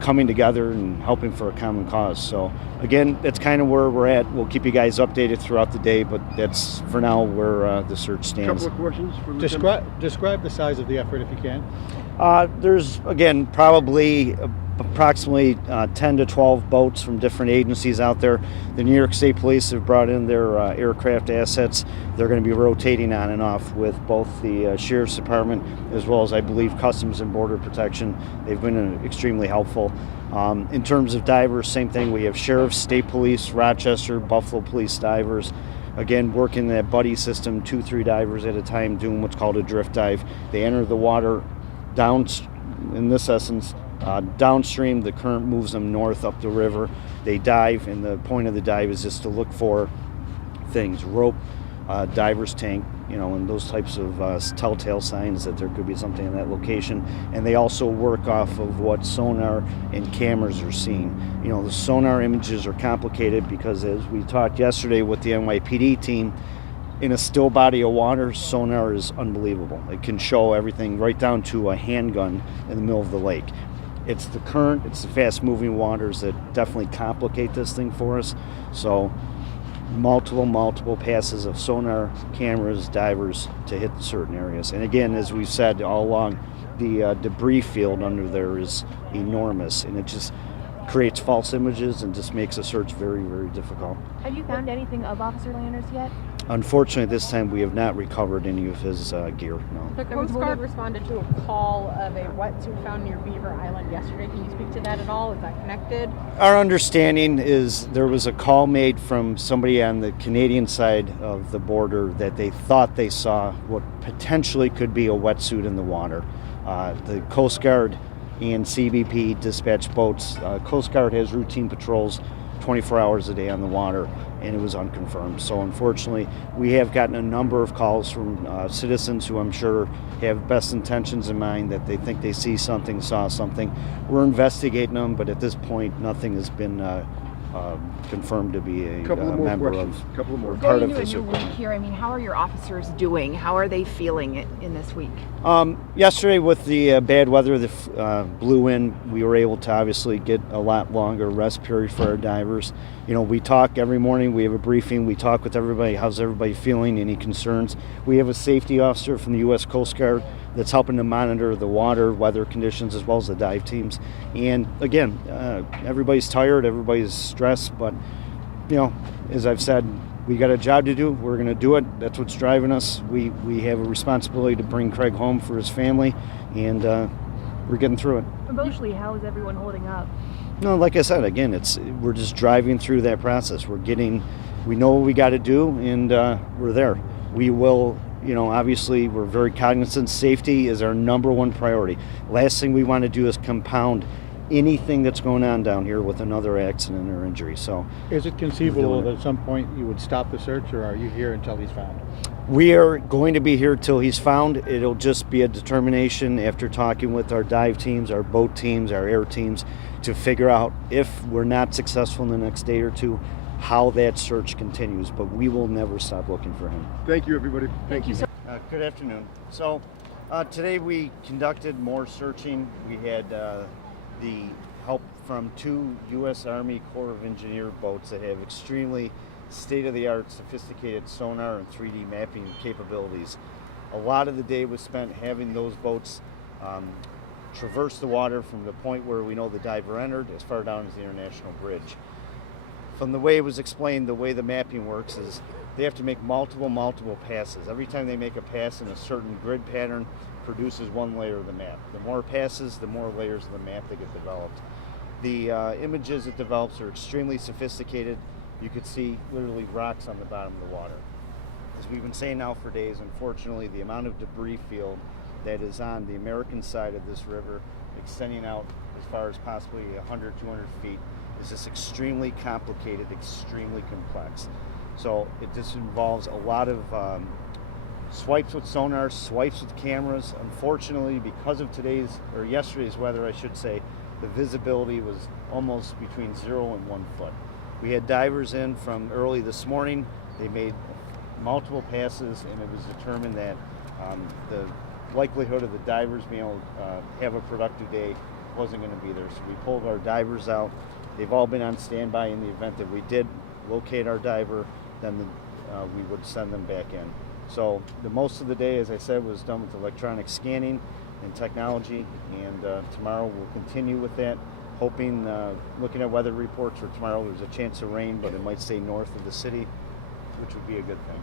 coming together and helping for a common cause. So again, that's kind of where we're at. We'll keep you guys updated throughout the day, but that's for now where the search stands. Couple of questions for Describe the size of the effort if you can. There's, again, probably approximately 10 to 12 boats from different agencies out there. The New York State Police have brought in their aircraft assets. They're going to be rotating on and off with both the Sheriff's Department as well as, I believe, Customs and Border Protection. They've been extremely helpful. In terms of divers, same thing. We have Sheriff's, State Police, Rochester, Buffalo Police divers. Again, working that buddy system, 2-3 divers at a time, doing what's called a drift dive. They enter the water down, in this essence, downstream. The current moves them north up the river. They dive, and the point of the dive is just to look for things, rope, diver's tank, and those types of telltale signs that there could be something in that location. And they also work off of what sonar and cameras are seeing. The sonar images are complicated because, as we talked yesterday with the NYPD team, in a still body of water, sonar is unbelievable. It can show everything right down to a handgun in the middle of the lake. It's the current, it's the fast-moving waters that definitely complicate this thing for us. So multiple passes of sonar, cameras, divers to hit certain areas. And again, as we've said all along, the debris field under there is enormous, and it just creates false images and just makes a search very, very difficult. Have you found anything of Officer Lehner's yet? Unfortunately, this time we have not recovered any of his gear, no. The Coast Guard responded to a call of a wetsuit found near Beaver Island yesterday. Can you speak to that at all? Is that connected? Our understanding is there was a call made from somebody on the Canadian side of the border that they thought they saw what potentially could be a wetsuit in the water. The Coast Guard and CBP dispatch boats. Coast Guard has routine patrols 24 hours a day on the water, and it was unconfirmed. So unfortunately, we have gotten a number of calls from citizens who I'm sure have best intentions in mind, that they think they see something, saw something. We're investigating them, but at this point, nothing has been confirmed to be a member of part of this. Going into a new week here, how are your officers doing? How are they feeling in this week? Yesterday, with the bad weather that blew in, we were able to obviously get a lot longer rest period for our divers. We talk every morning, we have a briefing, we talk with everybody, how's everybody feeling, any concerns. We have a safety officer from the U.S. Coast Guard that's helping to monitor the water, weather conditions, as well as the dive teams. And again, everybody's tired, everybody's stressed, but as I've said, we got a job to do. We're going to do it. That's what's driving us. We have a responsibility to bring Craig home for his family, and we're getting through it. Emotionally, how is everyone holding up? No, like I said, again, we're just driving through that process. We know what we got to do, and we're there. We will, obviously, we're very cognizant. Safety is our number one priority. Last thing we want to do is compound anything that's going on down here with another accident or injury. So, is it conceivable that at some point you would stop the search, or are you here until he's found? We are going to be here till he's found. It'll just be a determination after talking with our dive teams, our boat teams, our air teams, to figure out if we're not successful in the next day or two, how that search continues. But we will never stop looking for him. Thank you, everybody. Thank you. Good afternoon. So today we conducted more searching. We had the help from 2 U.S. Army Corps of Engineer boats that have extremely state-of-the-art sophisticated sonar and 3D mapping capabilities. A lot of the day was spent having those boats traverse the water from the point where we know the diver entered as far down as the International Bridge. From the way it was explained, the way the mapping works is they have to make multiple passes. Every time they make a pass in a certain grid pattern, produces one layer of the map. The more passes, the more layers of the map that get developed. The images it develops are extremely sophisticated. You could see literally rocks on the bottom of the water. As we've been saying now for days, unfortunately, the amount of debris field that is on the American side of this river, extending out as far as possibly 100, 200 feet, is just extremely complicated, extremely complex. So it just involves a lot of swipes with sonar, swipes with cameras. Unfortunately, because of yesterday's weather, I should say, the visibility was almost between 0 and 1 foot. We had divers in from early this morning. They made multiple passes, and it was determined that the likelihood of the divers being able to have a productive day wasn't going to be there. So we pulled our divers out. They've all been on standby in the event that we did locate our diver, then we would send them back in. So the most of the day, as I said, was done with electronic scanning and technology, and tomorrow we'll continue with that, hoping, looking at weather reports for tomorrow, there's a chance of rain, but it might stay north of the city, which would be a good thing.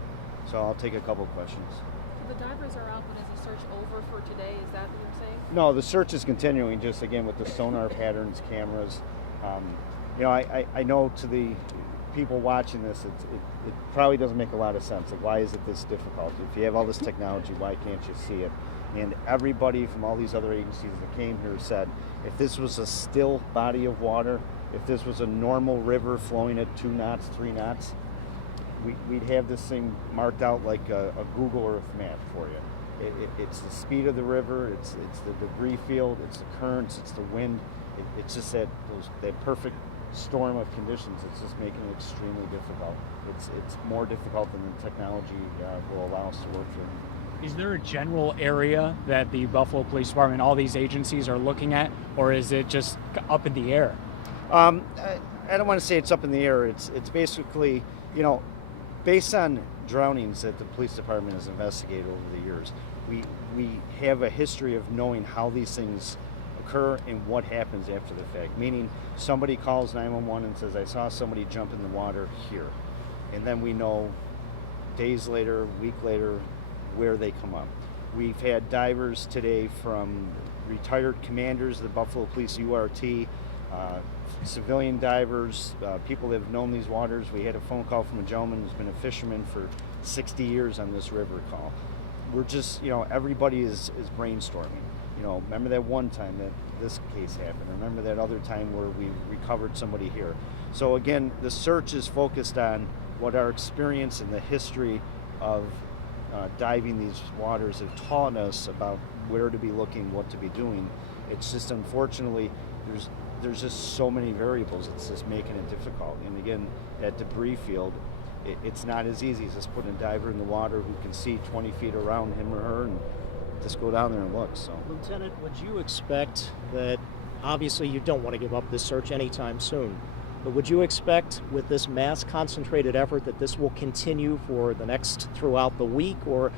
So I'll take a couple questions. So the divers are out, but is the search over for today? Is that what you're saying? No, the search is continuing, just again with the sonar patterns, cameras. I know to the people watching this, it probably doesn't make a lot of sense. Like, why is it this difficult? If you have all this technology, why can't you see it? And everybody from all these other agencies that came here said, if this was a still body of water, if this was a normal river flowing at 2 knots, 3 knots, we'd have this thing marked out like a Google Earth map for you. It's the speed of the river, it's the debris field, it's the currents, it's the wind. It's just that perfect storm of conditions. It's just making it extremely difficult. It's more difficult than the technology will allow us to work through. Is there a general area that the Buffalo Police Department, all these agencies are looking at, or is it just up in the air? I don't want to say it's up in the air. It's basically, based on drownings that the police department has investigated over the years, we have a history of knowing how these things occur and what happens after the fact. Meaning somebody calls 911 and says, I saw somebody jump in the water here. And then we know days later, week later, where they come up. We've had divers today from retired commanders of the Buffalo Police URT, civilian divers, people that have known these waters. We had a phone call from a gentleman who's been a fisherman for 60 years on this river call. We're just, everybody is brainstorming. Remember that one time that this case happened. Remember that other time where we recovered somebody here. So again, the search is focused on what our experience and the history of diving these waters have taught us about where to be looking, what to be doing. It's just, unfortunately, there's just so many variables. It's just making it difficult. And again, that debris field, it's not as easy as just putting a diver in the water who can see 20 feet around him or her and just go down there and look. So, Lieutenant, would you expect that, obviously you don't want to give up this search anytime soon, but would you expect with this mass concentrated effort that this will continue for the next, throughout the week, or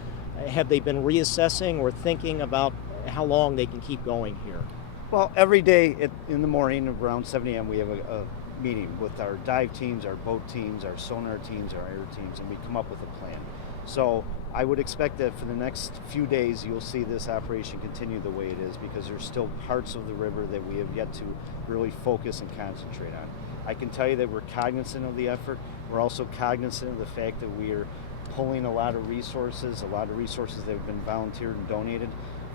have they been reassessing or thinking about how long they can keep going here? Well, every day in the morning around 7 a.m. we have a meeting with our dive teams, our boat teams, our sonar teams, our air teams, and we come up with a plan. So I would expect that for the next few days you'll see this operation continue the way it is, because there's still parts of the river that we have yet to really focus and concentrate on. I can tell you that we're cognizant of the effort. We're also cognizant of the fact that we are pulling a lot of resources that have been volunteered and donated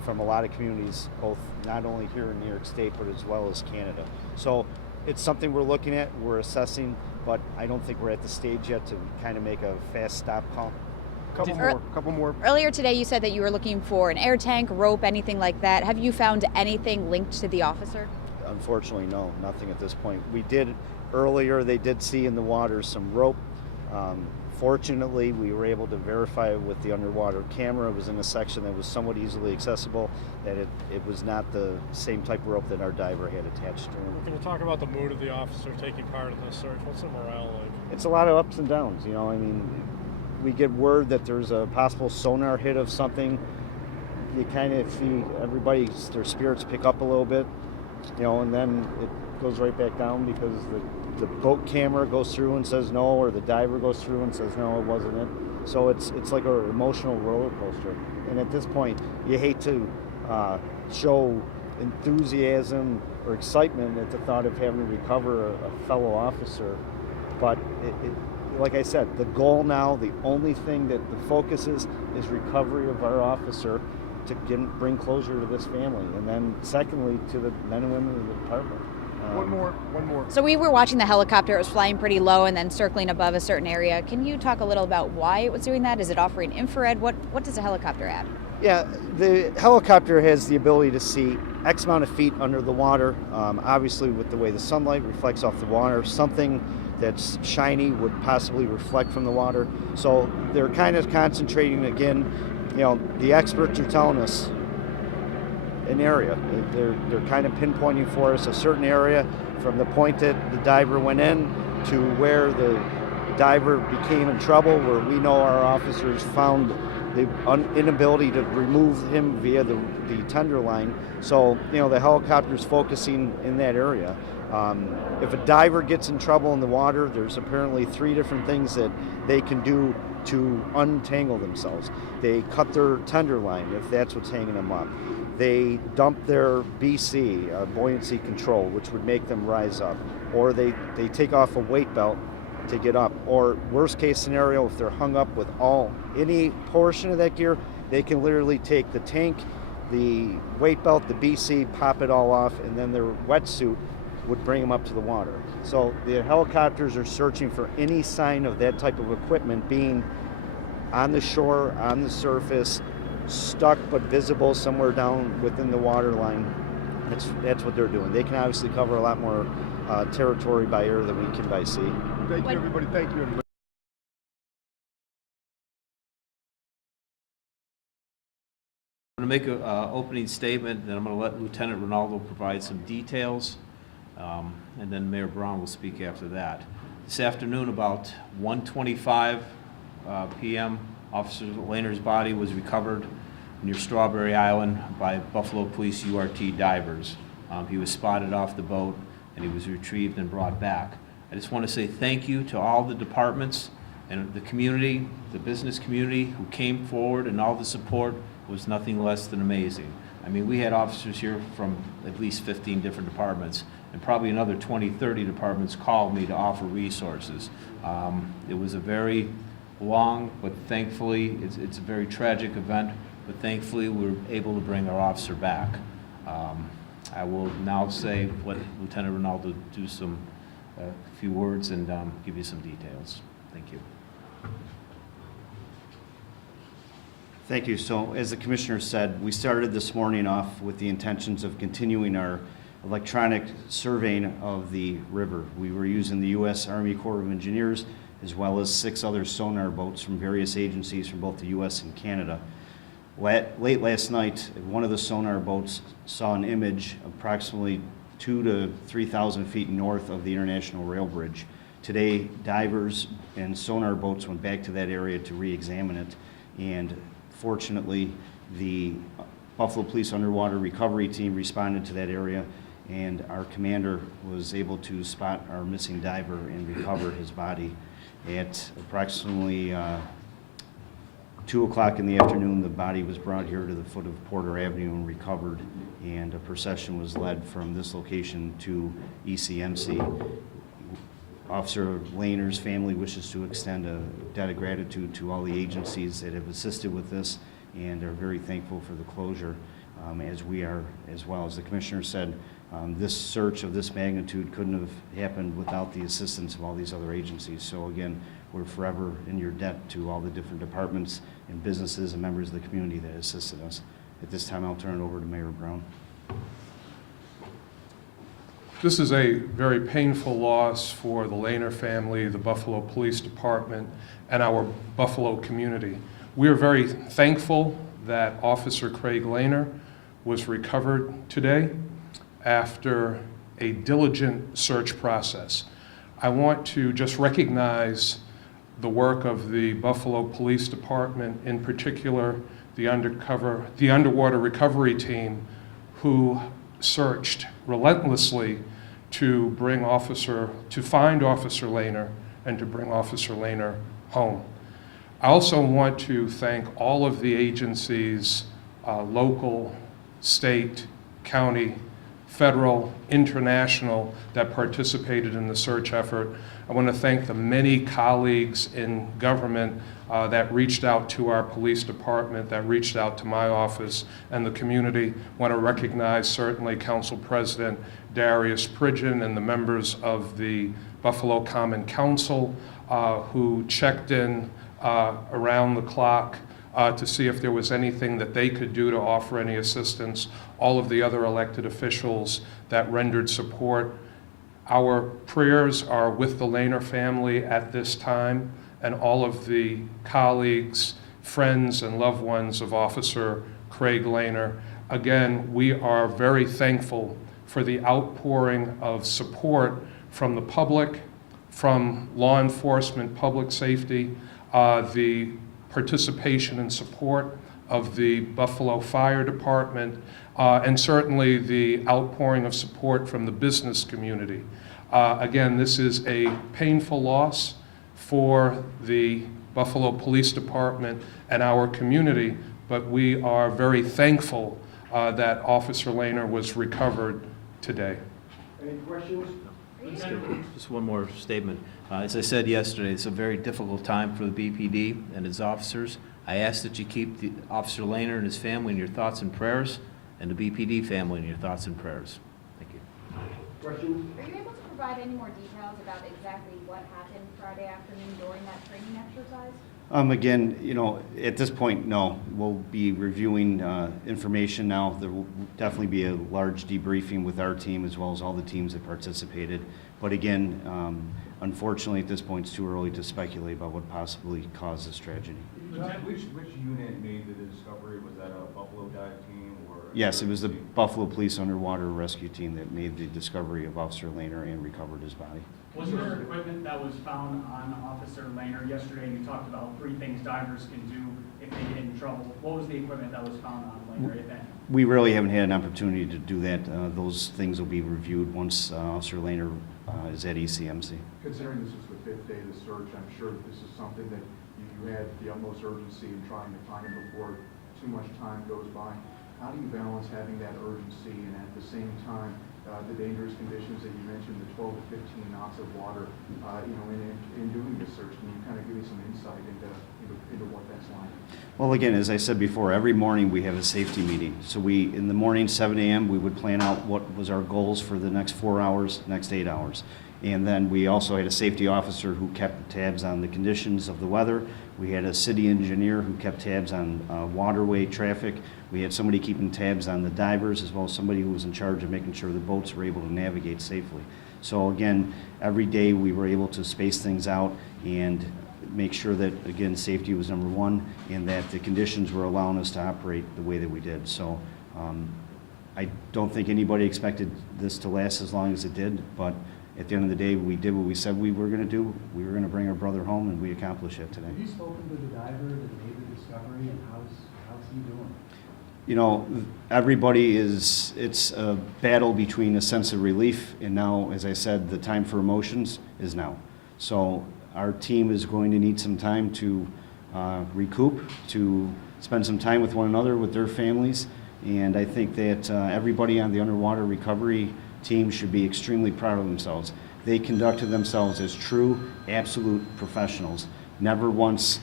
from a lot of communities, both not only here in New York State, but as well as Canada. So it's something we're looking at, we're assessing, but I don't think we're at the stage yet to kind of make a fast stop call. Couple more. Earlier today, you said that you were looking for an air tank, rope, anything like that. Have you found anything linked to the officer? Unfortunately, no, nothing at this point. We did earlier, they did see in the water some rope. Fortunately, we were able to verify with the underwater camera. It was in a section that was somewhat easily accessible, that it was not the same type of rope that our diver had attached to him. Can you talk about the mood of the officer taking part in this search? What's the morale like? It's a lot of ups and downs, you know. I mean, we get word that there's a possible sonar hit of something. You kind of see their spirits pick up a little bit, you know, and then it goes right back down because the boat camera goes through and says no, or the diver goes through and says no, it wasn't it. So it's like an emotional roller coaster. And at this point, you hate to show enthusiasm or excitement at the thought of having to recover a fellow officer. But like I said, the goal now, the only thing that the focus is recovery of our officer to bring closure to this family. And then secondly, to the men and women of the department. One more. So we were watching the helicopter. It was flying pretty low and then circling above a certain area. Can you talk a little about why it was doing that? Is it offering infrared? What does a helicopter add? Yeah, the helicopter has the ability to see X amount of feet under the water. Obviously, with the way the sunlight reflects off the water, something that's shiny would possibly reflect from the water. So they're kind of concentrating again. You know, the experts are telling us an area. They're kind of pinpointing for us a certain area from the point that the diver went in to where the diver became in trouble, where we know our officers found the inability to remove him via the tender line. So, you know, the helicopter's focusing in that area. If a diver gets in trouble in the water, there's apparently 3 different things that they can do to untangle themselves. They cut their tender line, if that's what's hanging them up. They dump their BC, buoyancy control, which would make them rise up. Or they take off a weight belt to get up. Or worst case scenario, if they're hung up with any portion of that gear, they can literally take the tank, the weight belt, the BC, pop it all off, and then their wetsuit would bring them up to the water. So the helicopters are searching for any sign of that type of equipment being on the shore, on the surface, stuck but visible somewhere down within the water line. That's what they're doing. They can obviously cover a lot more territory by air than we can by sea. Thank you, everybody. Thank you. I'm going to make an opening statement, then I'm going to let Lieutenant Ronaldo provide some details, and then Mayor Brown will speak after that. This afternoon, about 1:25 p.m., Officer Lehner's body was recovered near Strawberry Island by Buffalo Police URT divers. He was spotted off the boat, and he was retrieved and brought back. I just want to say thank you to all the departments and the community, the business community who came forward, and all the support was nothing less than amazing. I mean, we had officers here from at least 15 different departments, and probably another 20, 30 departments called me to offer resources. It was a very long, but thankfully, it's a very tragic event, but thankfully we were able to bring our officer back. I will now let Lieutenant Ronaldo do a few words and give you some details. Thank you. Thank you. So as the Commissioner said, we started this morning off with the intentions of continuing our electronic surveying of the river. We were using the U.S. Army Corps of Engineers as well as 6 other sonar boats from various agencies from both the U.S. and Canada. Late last night, one of the sonar boats saw an image approximately 2,000 to 3,000 feet north of the International Rail Bridge. Today, divers and sonar boats went back to that area to re-examine it, and fortunately, the Buffalo Police Underwater Recovery Team responded to that area and our commander was able to spot our missing diver and recover his body. At approximately 2 o'clock in the afternoon, the body was brought here to the foot of Porter Avenue and recovered, and a procession was led from this location to ECMC. Officer Lehner's family wishes to extend a debt of gratitude to all the agencies that have assisted with this and are very thankful for the closure, as we are as well. As the Commissioner said, this search of this magnitude couldn't have happened without the assistance of all these other agencies. So again, we're forever in your debt to all the different departments and businesses and members of the community that assisted us. At this time, I'll turn it over to Mayor Brown. This is a very painful loss for the Lehner family, the Buffalo Police Department, and our Buffalo community. We are very thankful that Officer Craig Lehner was recovered today after a diligent search process. I want to just recognize the work of the Buffalo Police Department, in particular the underwater recovery team, who searched relentlessly to find Officer Lehner and to bring Officer Lehner home. I also want to thank all of the agencies, local, state, county, federal, international, that participated in the search effort. I want to thank the many colleagues in government that reached out to our police department, that reached out to my office and the community. I want to recognize certainly Council President Darius Pridgeon and the members of the Buffalo Common Council who checked in around the clock to see if there was anything that they could do to offer any assistance. All of the other elected officials that rendered support. Our prayers are with the Lehner family at this time and all of the colleagues, friends, and loved ones of Officer Craig Lehner. Again, we are very thankful for the outpouring of support from the public, from law enforcement, public safety, the participation and support of the Buffalo Fire Department, and certainly the outpouring of support from the business community. Again, this is a painful loss for the Buffalo Police Department and our community, but we are very thankful that Officer Lehner was recovered today. Any questions? Just one more statement. As I said yesterday, it's a very difficult time for the BPD and its officers. I ask that you keep the Officer Lehner and his family in your thoughts and prayers, and the BPD family in your thoughts and prayers. Thank you. Questions? Are you able to provide any more details about exactly what happened Friday afternoon during that training exercise? Again, you know, at this point, no. We'll be reviewing information now. There will definitely be a large debriefing with our team as well as all the teams that participated. But again, unfortunately, at this point, it's too early to speculate about what possibly caused this tragedy. Which unit made the discovery? Was that a Buffalo dive team or? Yes, it was the Buffalo Police Underwater Rescue Team that made the discovery of Officer Lehner and recovered his body. Was there equipment that was found on Officer Lehner yesterday? You talked about 3 things divers can do if they get in trouble. What was the equipment that was found on Lehner, if any? We really haven't had an opportunity to do that. Those things will be reviewed once Officer Lehner is at ECMC. Considering this is the 5th day of the search, I'm sure that this is something that you had the utmost urgency in trying to find him before too much time goes by. How do you balance having that urgency and at the same time the dangerous conditions that you mentioned, the 12 to 15 knots of water, in doing this search? Can you kind of give me some insight into what that's like? Well, again, as I said before, every morning we have a safety meeting. So in the morning, 7 a.m., we would plan out what was our goals for the next 4 hours, next 8 hours. And then we also had a safety officer who kept tabs on the conditions of the weather. We had a city engineer who kept tabs on waterway traffic. We had somebody keeping tabs on the divers, as well as somebody who was in charge of making sure the boats were able to navigate safely. So again, every day we were able to space things out and make sure that, again, safety was number one and that the conditions were allowing us to operate the way that we did. So I don't think anybody expected this to last as long as it did, but at the end of the day, we did what we said we were going to do. We were going to bring our brother home, and we accomplished it today. Have you spoken to the diver that made the discovery, and how's he doing? You know, everybody is, it's a battle between a sense of relief and now, as I said, the time for emotions is now. So our team is going to need some time to recoup, to spend some time with one another, with their families, and I think that everybody on the underwater recovery team should be extremely proud of themselves. They conducted themselves as true, absolute professionals. Never once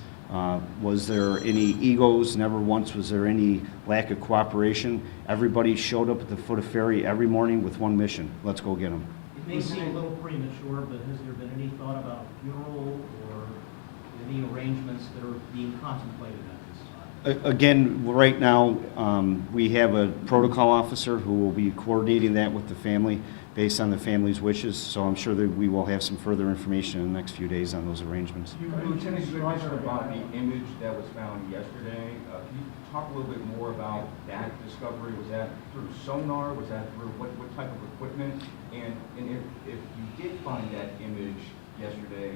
was there any egos, never once was there any lack of cooperation. Everybody showed up at the foot of ferry every morning with one mission: let's go get them. It may seem a little premature, but has there been any thought about a funeral or any arrangements that are being contemplated at this time? Again, right now, we have a protocol officer who will be coordinating that with the family based on the family's wishes, so I'm sure that we will have some further information in the next few days on those arrangements. Lieutenant, you mentioned about the image that was found yesterday. Can you talk a little bit more about that discovery? Was that through sonar? Was that through what type of equipment? And if you did find that image yesterday,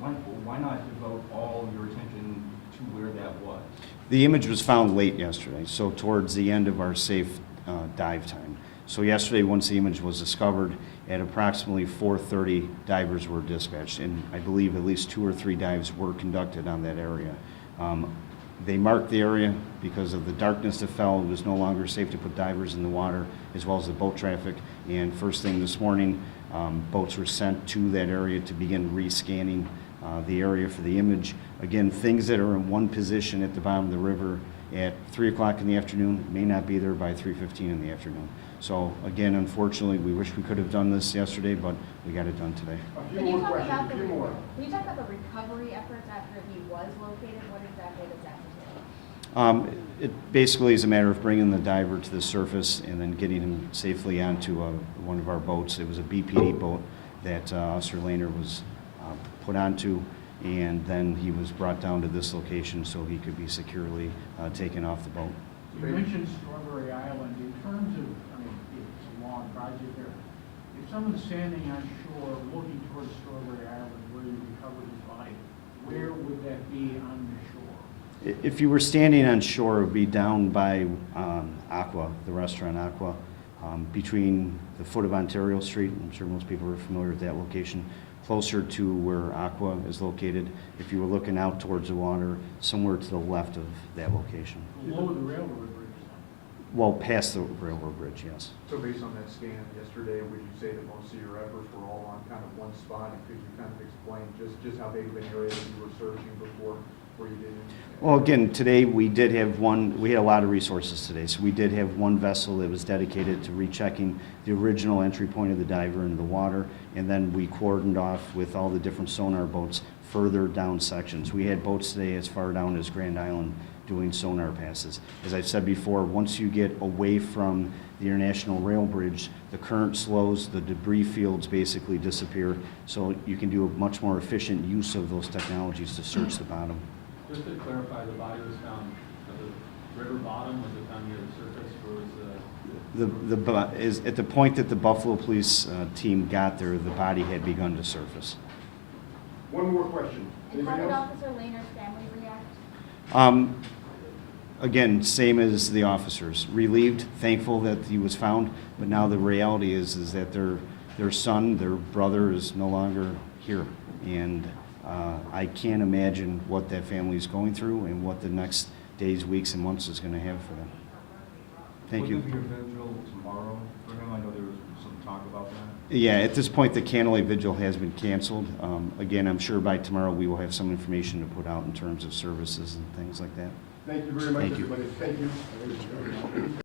why not devote all your attention to where that was? The image was found late yesterday, so towards the end of our safe dive time. So yesterday, once the image was discovered, at approximately 4:30, divers were dispatched, and I believe at least 2 or 3 dives were conducted on that area. They marked the area because of the darkness that fell. It was no longer safe to put divers in the water, as well as the boat traffic. And first thing this morning, boats were sent to that area to begin re-scanning the area for the image. Again, things that are in one position at the bottom of the river at 3 o'clock in the afternoon may not be there by 3:15 in the afternoon. So again, unfortunately, we wish we could have done this yesterday, but we got it done today. Can you talk about the recovery efforts after he was located? What exactly does that entail? It basically is a matter of bringing the diver to the surface and then getting him safely onto one of our boats. It was a BPD boat that Officer Lehner was put onto, and then he was brought down to this location so he could be securely taken off the boat. You mentioned Strawberry Island. In terms of, I mean, it's a long project there. If someone's standing on shore looking towards Strawberry Island where you recovered his body, where would that be on the shore? If you were standing on shore, it would be down by Aqua, the restaurant Aqua, between the foot of Ontario Street. I'm sure most people are familiar with that location. Closer to where Aqua is located. If you were looking out towards the water, somewhere to the left of that location. Below the railroad bridge. Well, past the railroad bridge, yes. So based on that scan yesterday, would you say that most of your efforts were all on kind of one spot? And could you kind of explain just how big of an area that you were searching before where you didn't? Well, again, today we did have we had a lot of resources today. So we did have one vessel that was dedicated to rechecking the original entry point of the diver into the water, and then we cordoned off with all the different sonar boats further down sections. We had boats today as far down as Grand Island doing sonar passes. As I've said before, once you get away from the International Rail Bridge, the current slows, the debris fields basically disappear, so you can do a much more efficient use of those technologies to search the bottom. Just to clarify, the body was found at the river bottom, was it found near the surface, or was Is at the point that the Buffalo Police team got there, the body had begun to surface. One more question. And how did Officer Lehner's family react? Again, same as the officers. Relieved, thankful that he was found, but now the reality is that their son, their brother is no longer here. And I can't imagine what that family is going through and what the next days, weeks, and months is going to have for them. Thank you. Will there be a vigil tomorrow for him? I know there was some talk about that. Yeah, at this point, the candlelight vigil has been canceled. Again, I'm sure by tomorrow we will have some information to put out in terms of services and things like that. Thank you very much, Thank you. everybody. Thank you.